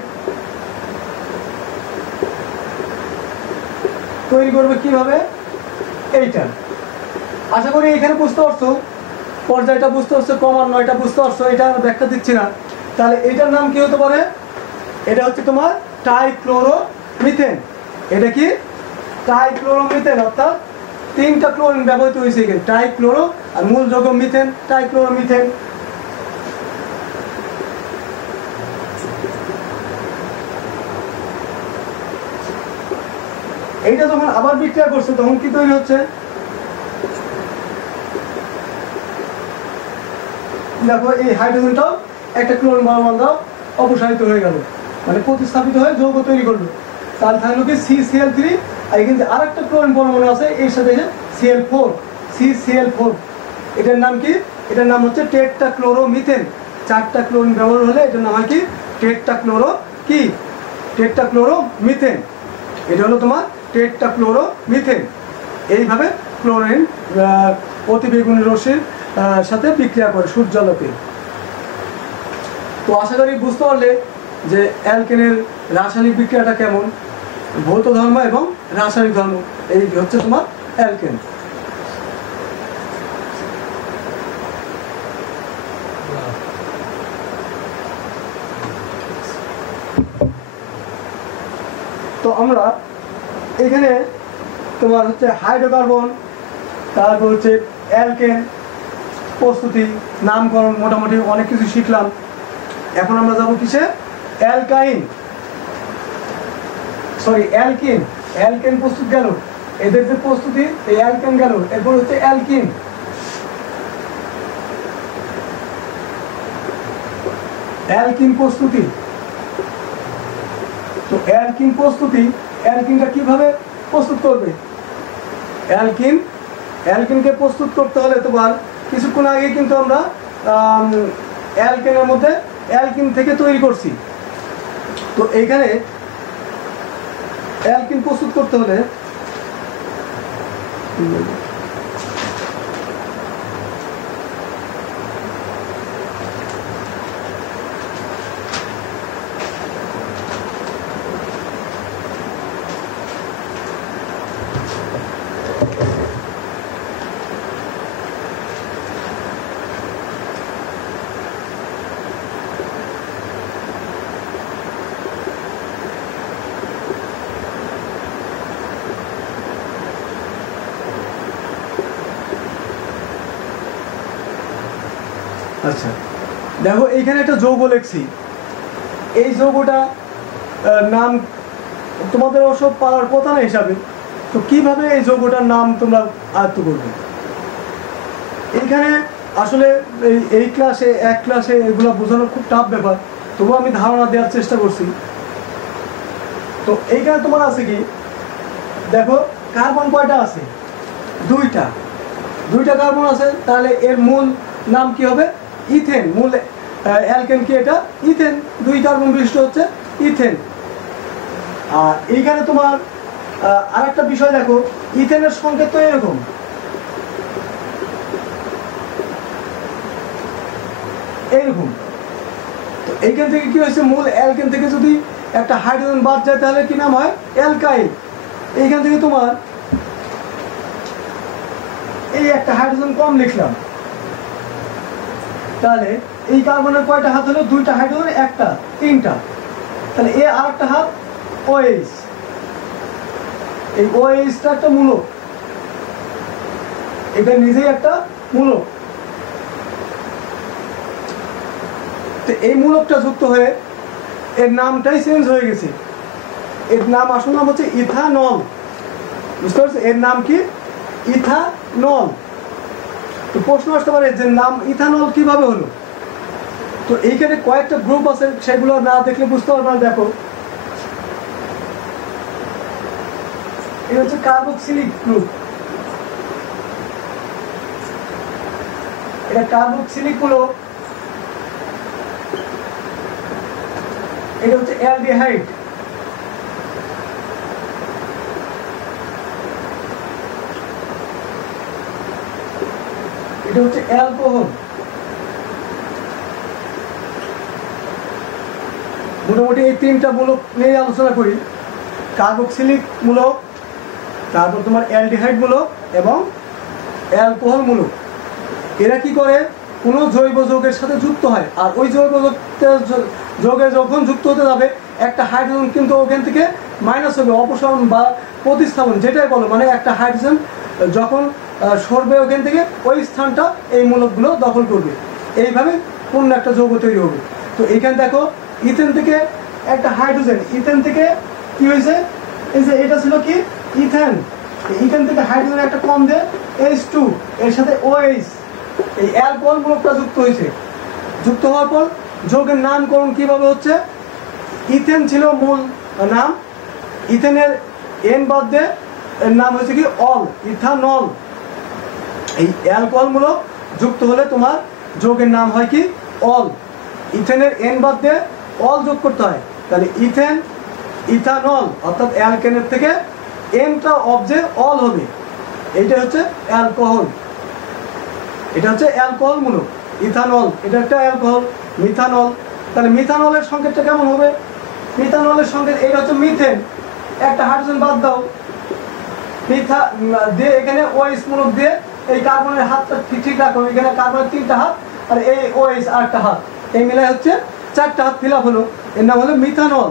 তৈরি করবে কিভাবে, এইটা আশা করি এখানে বুঝতে পারছো, পর্যায়টা বুঝতে পারছো, ক্রমান্বয়টা বুঝতে পারছো, এটা ব্যাখ্যা দিচ্ছি না। তাহলে এটার নাম কি হতে পারে, এটা হচ্ছে তোমার ট্রাইক্লোরোমিথেন। এটা কি, ট্রাইক্লোরোমিথেন, অর্থাৎ 3টা ক্লোরিন ব্যবহৃত হয়েছে এখানে, ট্রাইক্লোরো, আর মূল যৌগ মিথেন, ট্রাইক্লোরোমিথেন। এইটা যখন আবার বিক্রিয়া করছে তখন কি তৈরি হচ্ছে, দেখো এই হাইড্রোজেনটাও একটা ক্লোরিন পরমাণু অপসারিত হয়ে গেল, মানে প্রতিস্থাপিত হয়ে যৌগ তৈরি করলো। তাহলে থাকলো কি CCl3, আর এখানে আরেকটা ক্লোরিন পরমাণু আছে এর সাথে CL4, CCl4। এটার নাম কি, এটার নাম হচ্ছে টেট্রাক্লোরোমিথেন। 4টা ক্লোরিন ব্যবহার হলে এটার নাম হয় কি, টেট্রাক্লোরোমিথেন। এটা হলো তোমার টেট্রাক্লোরোমিথেন। এইভাবে ক্লোরিন অতিবেগুনি রশ্মির সাথে বিক্রিয়া করে সূর্যালোকে। তো আশা করি বুঝতে পারলে যে অ্যালকেনের রাসায়নিক বিক্রিয়াটা কেমন, ভৌত ধর্ম এবং রাসায়নিক ধর্ম, এই হচ্ছে তোমার অ্যালকেন। তো আমরা এখানে তোমার হচ্ছে হাইড্রোকার্বন, তারপর হচ্ছে অ্যালকেন প্রস্তুতি, নামকরণ, মোটামুটি অনেক কিছু শিখলাম। এখন আমরা যাবো কিসে, অ্যালকাইন, সরি অ্যালকিন। অ্যালকেন প্রস্তুত গেল, এদের যে প্রস্তুতি, এই অ্যালকেন গেল, এরপর হচ্ছে অ্যালকিন। অ্যালকিন প্রস্তুতি, তো অ্যালকিন প্রস্তুতি, অ্যালকিনটা কিভাবে প্রস্তুত করবে, অ্যালকিনকে প্রস্তুত করতে হলে তোমার কিছুক্ষণ আগে কিন্তু আমরা অ্যালকেনের মধ্যে অ্যালকিন থেকে তৈরি করছি। তো এইখানে অ্যালকিন প্রস্তুত করতে হলে আচ্ছা দেখো এইখানে একটা যৌগ লিখছি, এই যৌগটা নাম তোমাদের অবশ্য পাওয়ার কথা না হিসাবে, তো কিভাবে এই যৌগটার নাম তোমরা আয়ত্ত করবে। এইখানে আসলে এই ক্লাসে এক ক্লাসে এগুলো বোঝানো খুব টাফ ব্যাপার, তবুও আমি ধারণা দেওয়ার চেষ্টা করছি। তো এইখানে তোমার আছে কি, দেখো কার্বন কয়টা আছে, দুইটা কার্বন আছে, তাহলে এর মূল নাম কি হবে, ইথেন। মূল অ্যালকেন কি, এটা ইথেন, 2 কার্বন বিশিষ্ট হচ্ছে ইথেন। আর এইখানে তোমার আরেকটা বিষয় দেখো, ইথেনের সংকেত তো এরকম, এইরকম। তো এইখান থেকে কি হয়েছে, মূল অ্যালকেন থেকে যদি একটা হাইড্রোজেন বাদ যায় তাহলে কি নাম হয়, অ্যালকাইল। এইখান থেকে তোমার এই একটা হাইড্রোজেন কম লিখলাম, তাহলে এই কার্বনের কয়টা হাত হলো, 2টা হাইড্রোজেন, একটা 3টা, তাহলে এ আর একটা হাত OH। এই OH-টা একটা মূলক, এটা নিজেই একটা মূলক। তো এই মূলকটা যুক্ত হয়ে এর নামটাই চেঞ্জ হয়ে গেছে, এর নাম আসল নাম হচ্ছে ইথানল। বুঝতে পারছো, এর নাম কি, ইথানল। তো প্রশ্ন আসতে পারে যে নাম ইথানল কিভাবে হলো। তো এইখানে কয়েকটা গ্রুপ আছে, সেগুলো না দেখলে বুঝতে পারবে না। দেখো এটা হচ্ছে কার্বক্সিলিক গ্রুপ, এটা কার্বক্সিলিক হলো, এটা হচ্ছে অ্যালডিহাইড, এটা হচ্ছে অ্যালকোহল। মোটামুটি এই 3টা মূলক নিয়ে আলোচনা করি, কার্বক্সিলিক মূলক, তারপর তোমার অ্যালডিহাইড মূলক এবং অ্যালকোহল মূলক। এরা কি করে, কোনো জৈব যৌগের সাথে যুক্ত হয়, আর ওই জৈব যৌগে যখন যুক্ত হতে যাবে একটা হাইড্রোজেন কিন্তু ওখান থেকে মাইনাস হবে, অপসারণ বা প্রতিস্থাপন যেটাই বলো, মানে একটা হাইড্রোজেন যখন সরবে ওখান থেকে ওই স্থানটা এই মূলকগুলো দখল করবে, এইভাবে পূর্ণ একটা যৌগ তৈরি হবে। তো এইখানে দেখো ইথেন থেকে একটা হাইড্রোজেন, ইথেন থেকে কি হয়েছে, এই যে এটা ছিল কি ইথেন, ইথেন থেকে হাইড্রোজেন একটা কম দিয়ে H2, এর সাথে OH, এই অ্যালকোহল মূলকটা যুক্ত হয়েছে। যুক্ত হওয়ার পর যৌগের নামকরণ কিভাবে হচ্ছে, ইথেন ছিল মূল নাম, ইথেনের এন বাদ দিয়ে এর নাম হয়েছে কি অল, ইথানল। এই অ্যালকোহল মূলক যুক্ত হলে তোমার যৌগের নাম হয় কি অল, ইথেনের এন বাদ দিয়ে অল যোগ করতে হয়, তাহলে ইথেন ইথানল, অর্থাৎ অ্যালকেনের থেকে এনটা অবজে অল হবে, এইটা হচ্ছে অ্যালকোহল, এটা হচ্ছে অ্যালকোহল মূলক ইথানল, এটা একটা অ্যালকোহল। মিথানল, তাহলে মিথানলের সংকেতটা কেমন হবে, মিথানলের সংকেত এটা হচ্ছে মিথেন, একটা হাইড্রোজেন বাদ দাও, মিথা দিয়ে এখানে OH মূলক দিয়ে এই কার্বনের হাতটা ঠিক রাখো, এখানে কার্বনের 3টা হাত আর এই OH 8টা হাত, এই মিলাই হচ্ছে 4টা হাত ফিল আপ হলো, এর নাম হলো মিথানল।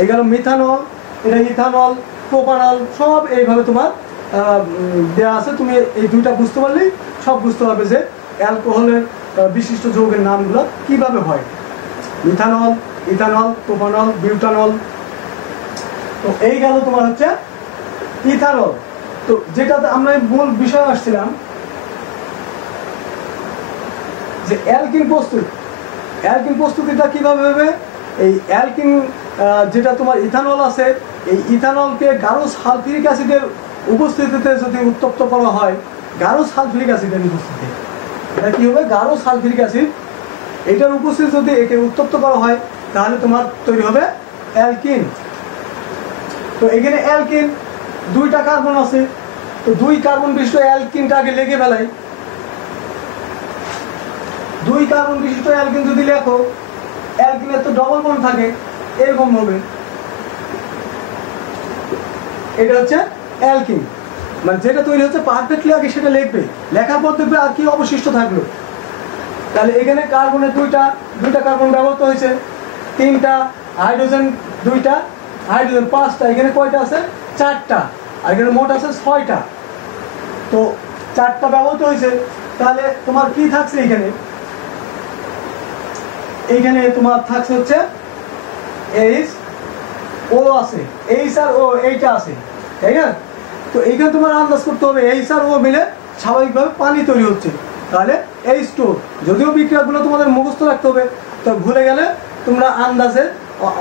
এই গেল মিথানল, এটা ইথানল, প্রোপানল, সব এইভাবে তোমার দেওয়া আছে। তুমি এই 2টা বুঝতে পারলেই সব বুঝতে পারবে যে অ্যালকোহলের বিশিষ্ট যৌগের নামগুলো কিভাবে হয়, মিথানল, ইথানল, প্রোপানল, বিউটানল। তো এই গেল তোমার হচ্ছে ইথানল। তো যেটাতে আমরা মূল বিষয় আসছিলাম যে অ্যালকিন প্রস্তুত, অ্যালকিন প্রস্তুতিটা কিভাবে হবে, এই অ্যালকিন যেটা তোমার ইথানল আছে, এই ইথানলকে গাঢ় সালফিউরিক অ্যাসিডের উপস্থিতিতে যদি উত্তপ্ত করা হয়, গাঢ় সালফিউরিক অ্যাসিডের উপস্থিতি, এটা কি হবে, গাঢ় সালফিউরিক অ্যাসিড, এটার উপস্থিতি যদি একে উত্তপ্ত করা হয় তাহলে তোমার তৈরি হবে অ্যালকিন। তো এখানে অ্যালকিন 2টা কার্বন আছে, তো 2 কার্বন বিশিষ্ট অ্যালকিনটা আগে লেগে ফেলাই। 2 কার্বন বিশিষ্ট অ্যালকিন যদি লেখো, অ্যালকিনের তো ডবল বন্ড থাকে, এরকম হবে, এটা হচ্ছে অ্যালকিন, মানে যেটা তৈরি হচ্ছে পারফেক্টলি আগে সেটা লিখবে, লেখার পর দেখবে আর কি অবশিষ্ট থাকলো। তাহলে এখানে কার্বনের 2টা কার্বন ব্যবহৃত হয়েছে, 3টা হাইড্রোজেন, 2টা হাইড্রোজেন, 5টা, এখানে কয়টা আছে 4টা, আর এখানে মোট আছে 6টা। তো 4টা ব্যবহৃত হয়েছে, তাহলে তোমার কি থাকছে এখানে এইখানে তোমার থাকছে হচ্ছে এইচ ও আছে, এইচ আর ও এইটা আছে, তাই না? তো এইখানে তোমার আন্দাজ করতে হবে এইচ আর ও মিলে স্বাভাবিকভাবে পানি তৈরি হচ্ছে, তাহলে H2। যদিও বিক্রিয়াগুলো তোমাদের মুখস্থ রাখতে হবে, তো ভুলে গেলে তোমরা আন্দাজে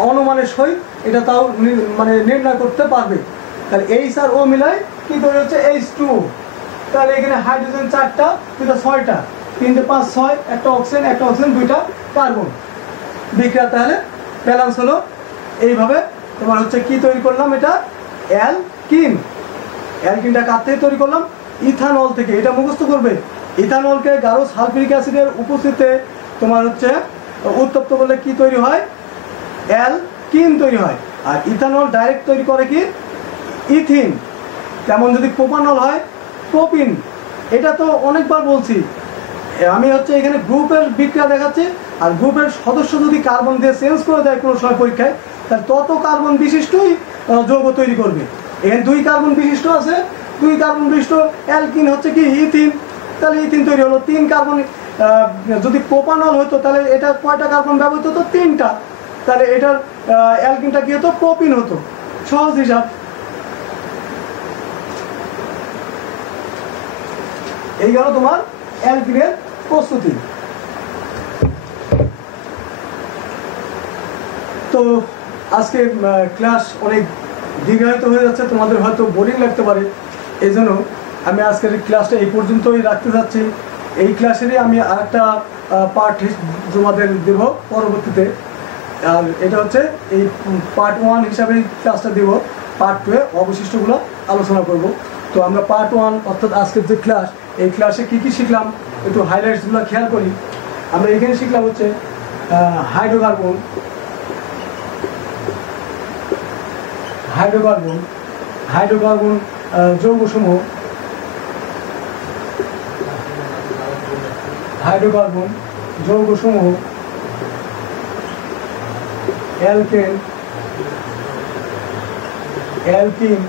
অনুমানের সহিত এটা তাও মানে নির্ণয় করতে পারবে। তাহলে এইচ আর ও মিলাই কি তৈরি হচ্ছে H2। তাহলে এখানে হাইড্রোজেন 4টা, দুটা 6টা, 3 × 5 6, একটা অক্সিজেন 2টা কার্বন। বিক্রিয়া তাহলে ব্যালেন্স হলো এইভাবে। তোমার হচ্ছে কি তৈরি করলাম, এটা অ্যালকিন। অ্যালকিনটা কার থেকে তৈরি করলাম? ইথানল থেকে। এটা মুখস্থ করবে। ইথানলকে গাঢ় সালফিউরিক অ্যাসিডের উপস্থিতিতে তোমার হচ্ছে উত্তপ্ত করলে কি তৈরি হয়? অ্যালকিন তৈরি হয়। আর ইথানল ডাইরেক্ট তৈরি করে কি? ইথিন। তেমন যদি প্রোপানল হয় প্রোপিন। এটা তো অনেকবার বলছি। আমি হচ্ছে এখানে গ্রুপের বিক্রিয়া দেখাচ্ছি, আর গ্রুপের সদস্য যদি কার্বন দিয়ে চেঞ্জ করে দেয় কোনো সময় পরীক্ষায়, তাহলে তত কার্বন বিশিষ্টই যৌগ তৈরি করবে। এখানে 2 কার্বন বিশিষ্ট আছে, 2 কার্বন বিশিষ্ট অ্যালকিন হচ্ছে কি ইথিন, তাহলে ইথিন তৈরি হলো। 3 কার্বন, যদি প্রোপানল হতো তাহলে এটা কয়টা কার্বন ব্যবহৃত হতো? 3টা। তাহলে এটার অ্যালকিনটা কি হতো? প্রোপিন হতো। সহজ হিসাব। এই গেল তোমার অ্যালকিনের প্রস্তুতি। তো আজকে ক্লাস অনেক দীর্ঘায়িত হয়ে যাচ্ছে, তোমাদের হয়তো বোরিং লাগতে পারে, এই জন্য আমি আজকের ক্লাসটা এই পর্যন্তই রাখতে যাচ্ছি। এই ক্লাসেরই আমি আরেকটা পার্ট তোমাদের দেব পরবর্তীতে। আর এটা হচ্ছে এই পার্ট 1 হিসাবে ক্লাসটা দেব। পার্ট 2 অবশিষ্টগুলো আলোচনা করব। তো আমরা পার্ট 1 অর্থাৎ আজকের যে ক্লাস, এই ক্লাসে কী কী শিখলাম একটু হাইলাইটসগুলো খেয়াল করি। আমরা এখানে শিখলাম হচ্ছে হাইড্রোকার্বন, যৌগসমূহ, অ্যালকেন, অ্যালকিন,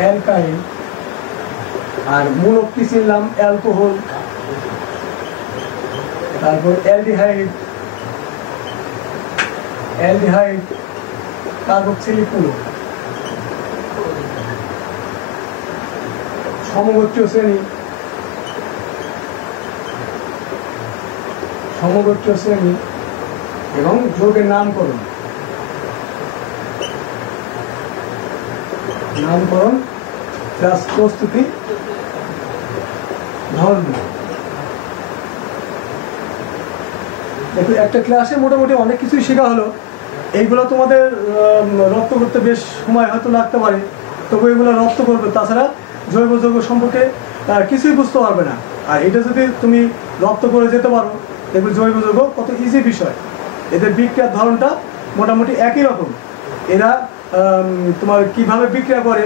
অ্যালকাইন, আর মূলক কি ছিলাম? অ্যালকোহল, তারপর অ্যালডিহাইড, কার্বক্সিলিক মূলক। সমগোত্রীয় শ্রেণী, এবং যৌগের নামকরণ প্লাস প্রস্তুতি ধর্ম। দেখো একটা ক্লাসে মোটামুটি অনেক কিছুই শেখা হলো। এইগুলো তোমাদের রপ্ত করতে বেশ সময় হয়তো লাগতে পারে, তবু এগুলো রপ্ত করবে। তাছাড়া জৈব যৌগ সম্পর্কে কিছুই বুঝতে পারবে না। আর এটা যদি তুমি রপ্ত করে যেতে পারো, দেখবে জৈব যৌগ কত ইজি বিষয়। এদের বিক্রিয়ার ধরনটা মোটামুটি একই রকম। এরা তোমার কিভাবে বিক্রিয়া করে,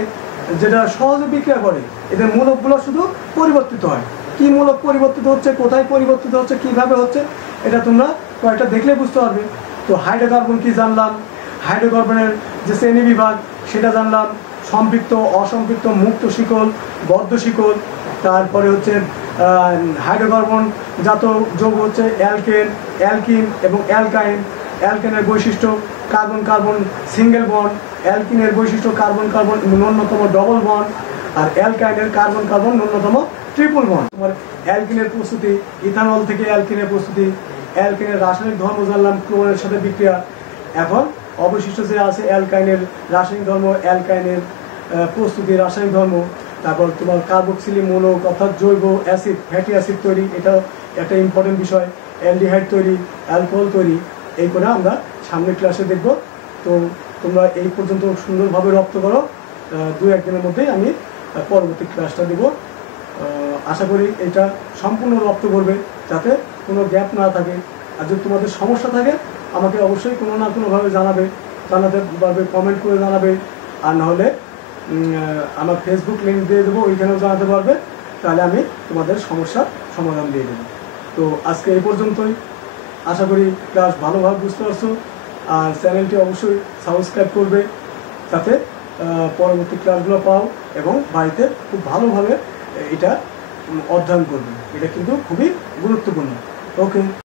যেটা সহজে বিক্রিয়া করে। এদের মূলকগুলো শুধু পরিবর্তিত হয়। কি মূলক পরিবর্তিত হচ্ছে, কোথায় পরিবর্তিত হচ্ছে, কিভাবে হচ্ছে, এটা তোমরা কয়েকটা দেখলে বুঝতে পারবে। তো হাইড্রোকার্বন কি জানলাম, হাইড্রোকার্বনের যে শ্রেণী বিভাগ সেটা জানলাম, সম্পৃক্ত, অসম্পৃক্ত, মুক্ত শিকল, বদ্ধ শিকল। তারপরে হচ্ছে হাইড্রোকার্বন জাত যৌগ হচ্ছে অ্যালকিন এবং অ্যালকাইন। অ্যালকেনের বৈশিষ্ট্য কার্বন কার্বন সিঙ্গেল বন্ড, অ্যালকিনের বৈশিষ্ট্য কার্বন কার্বন ন্যূনতম ডবল বন্ড, আর অ্যালকাইনের কার্বন কার্বন ন্যূনতম ট্রিপল বন্ড। তোমার অ্যালকিনের প্রস্তুতি, ইথানল থেকে অ্যালকিনের প্রস্তুতি, অ্যালকিনের রাসায়নিক ধর্ম জানলাম, ক্লোরিনের সাথে বিক্রিয়া। এখন অবশিষ্ট যে আছে অ্যালকাইনের রাসায়নিক ধর্ম, অ্যালকাইনের প্রস্তুতি, রাসায়নিক ধর্ম। তারপর তোমার কার্বক্সিলিক মূলক অর্থাৎ জৈব অ্যাসিড, ফ্যাটি অ্যাসিড তৈরি, এটা একটা ইম্পর্টেন্ট বিষয়। অ্যালডিহাইড তৈরি, অ্যালকোহল তৈরি, এই করে আমরা সামনের ক্লাসে দেখব। তো তোমরা এই পর্যন্ত সুন্দরভাবে রপ্ত করো। 2-1 দিনের মধ্যেই আমি পরবর্তী ক্লাসটা দেব। আশা করি এটা সম্পূর্ণ রপ্ত করবে, যাতে কোনো গ্যাপ না থাকে। আর যদি তোমাদের সমস্যা থাকে আমাকে অবশ্যই কোনো না কোনোভাবে জানাতে পারবে, কমেন্ট করে জানাবে। আর নাহলে আমার ফেসবুক লিঙ্ক দিয়ে দেবো, ওইখানেও জানাতে পারবে। তাহলে আমি তোমাদের সমস্যার সমাধান দিয়ে দেবো। তো আজকে এই পর্যন্তই। আশা করি ক্লাস ভালোভাবে বুঝতে পারছো। আর চ্যানেলটি অবশ্যই সাবস্ক্রাইব করবে, যাতে পরবর্তী ক্লাসগুলো পাও এবং বাড়িতে খুব ভালোভাবে এটা অধ্যয়ন করবেন। এটা কিন্তু খুবই গুরুত্বপূর্ণ। ওকে।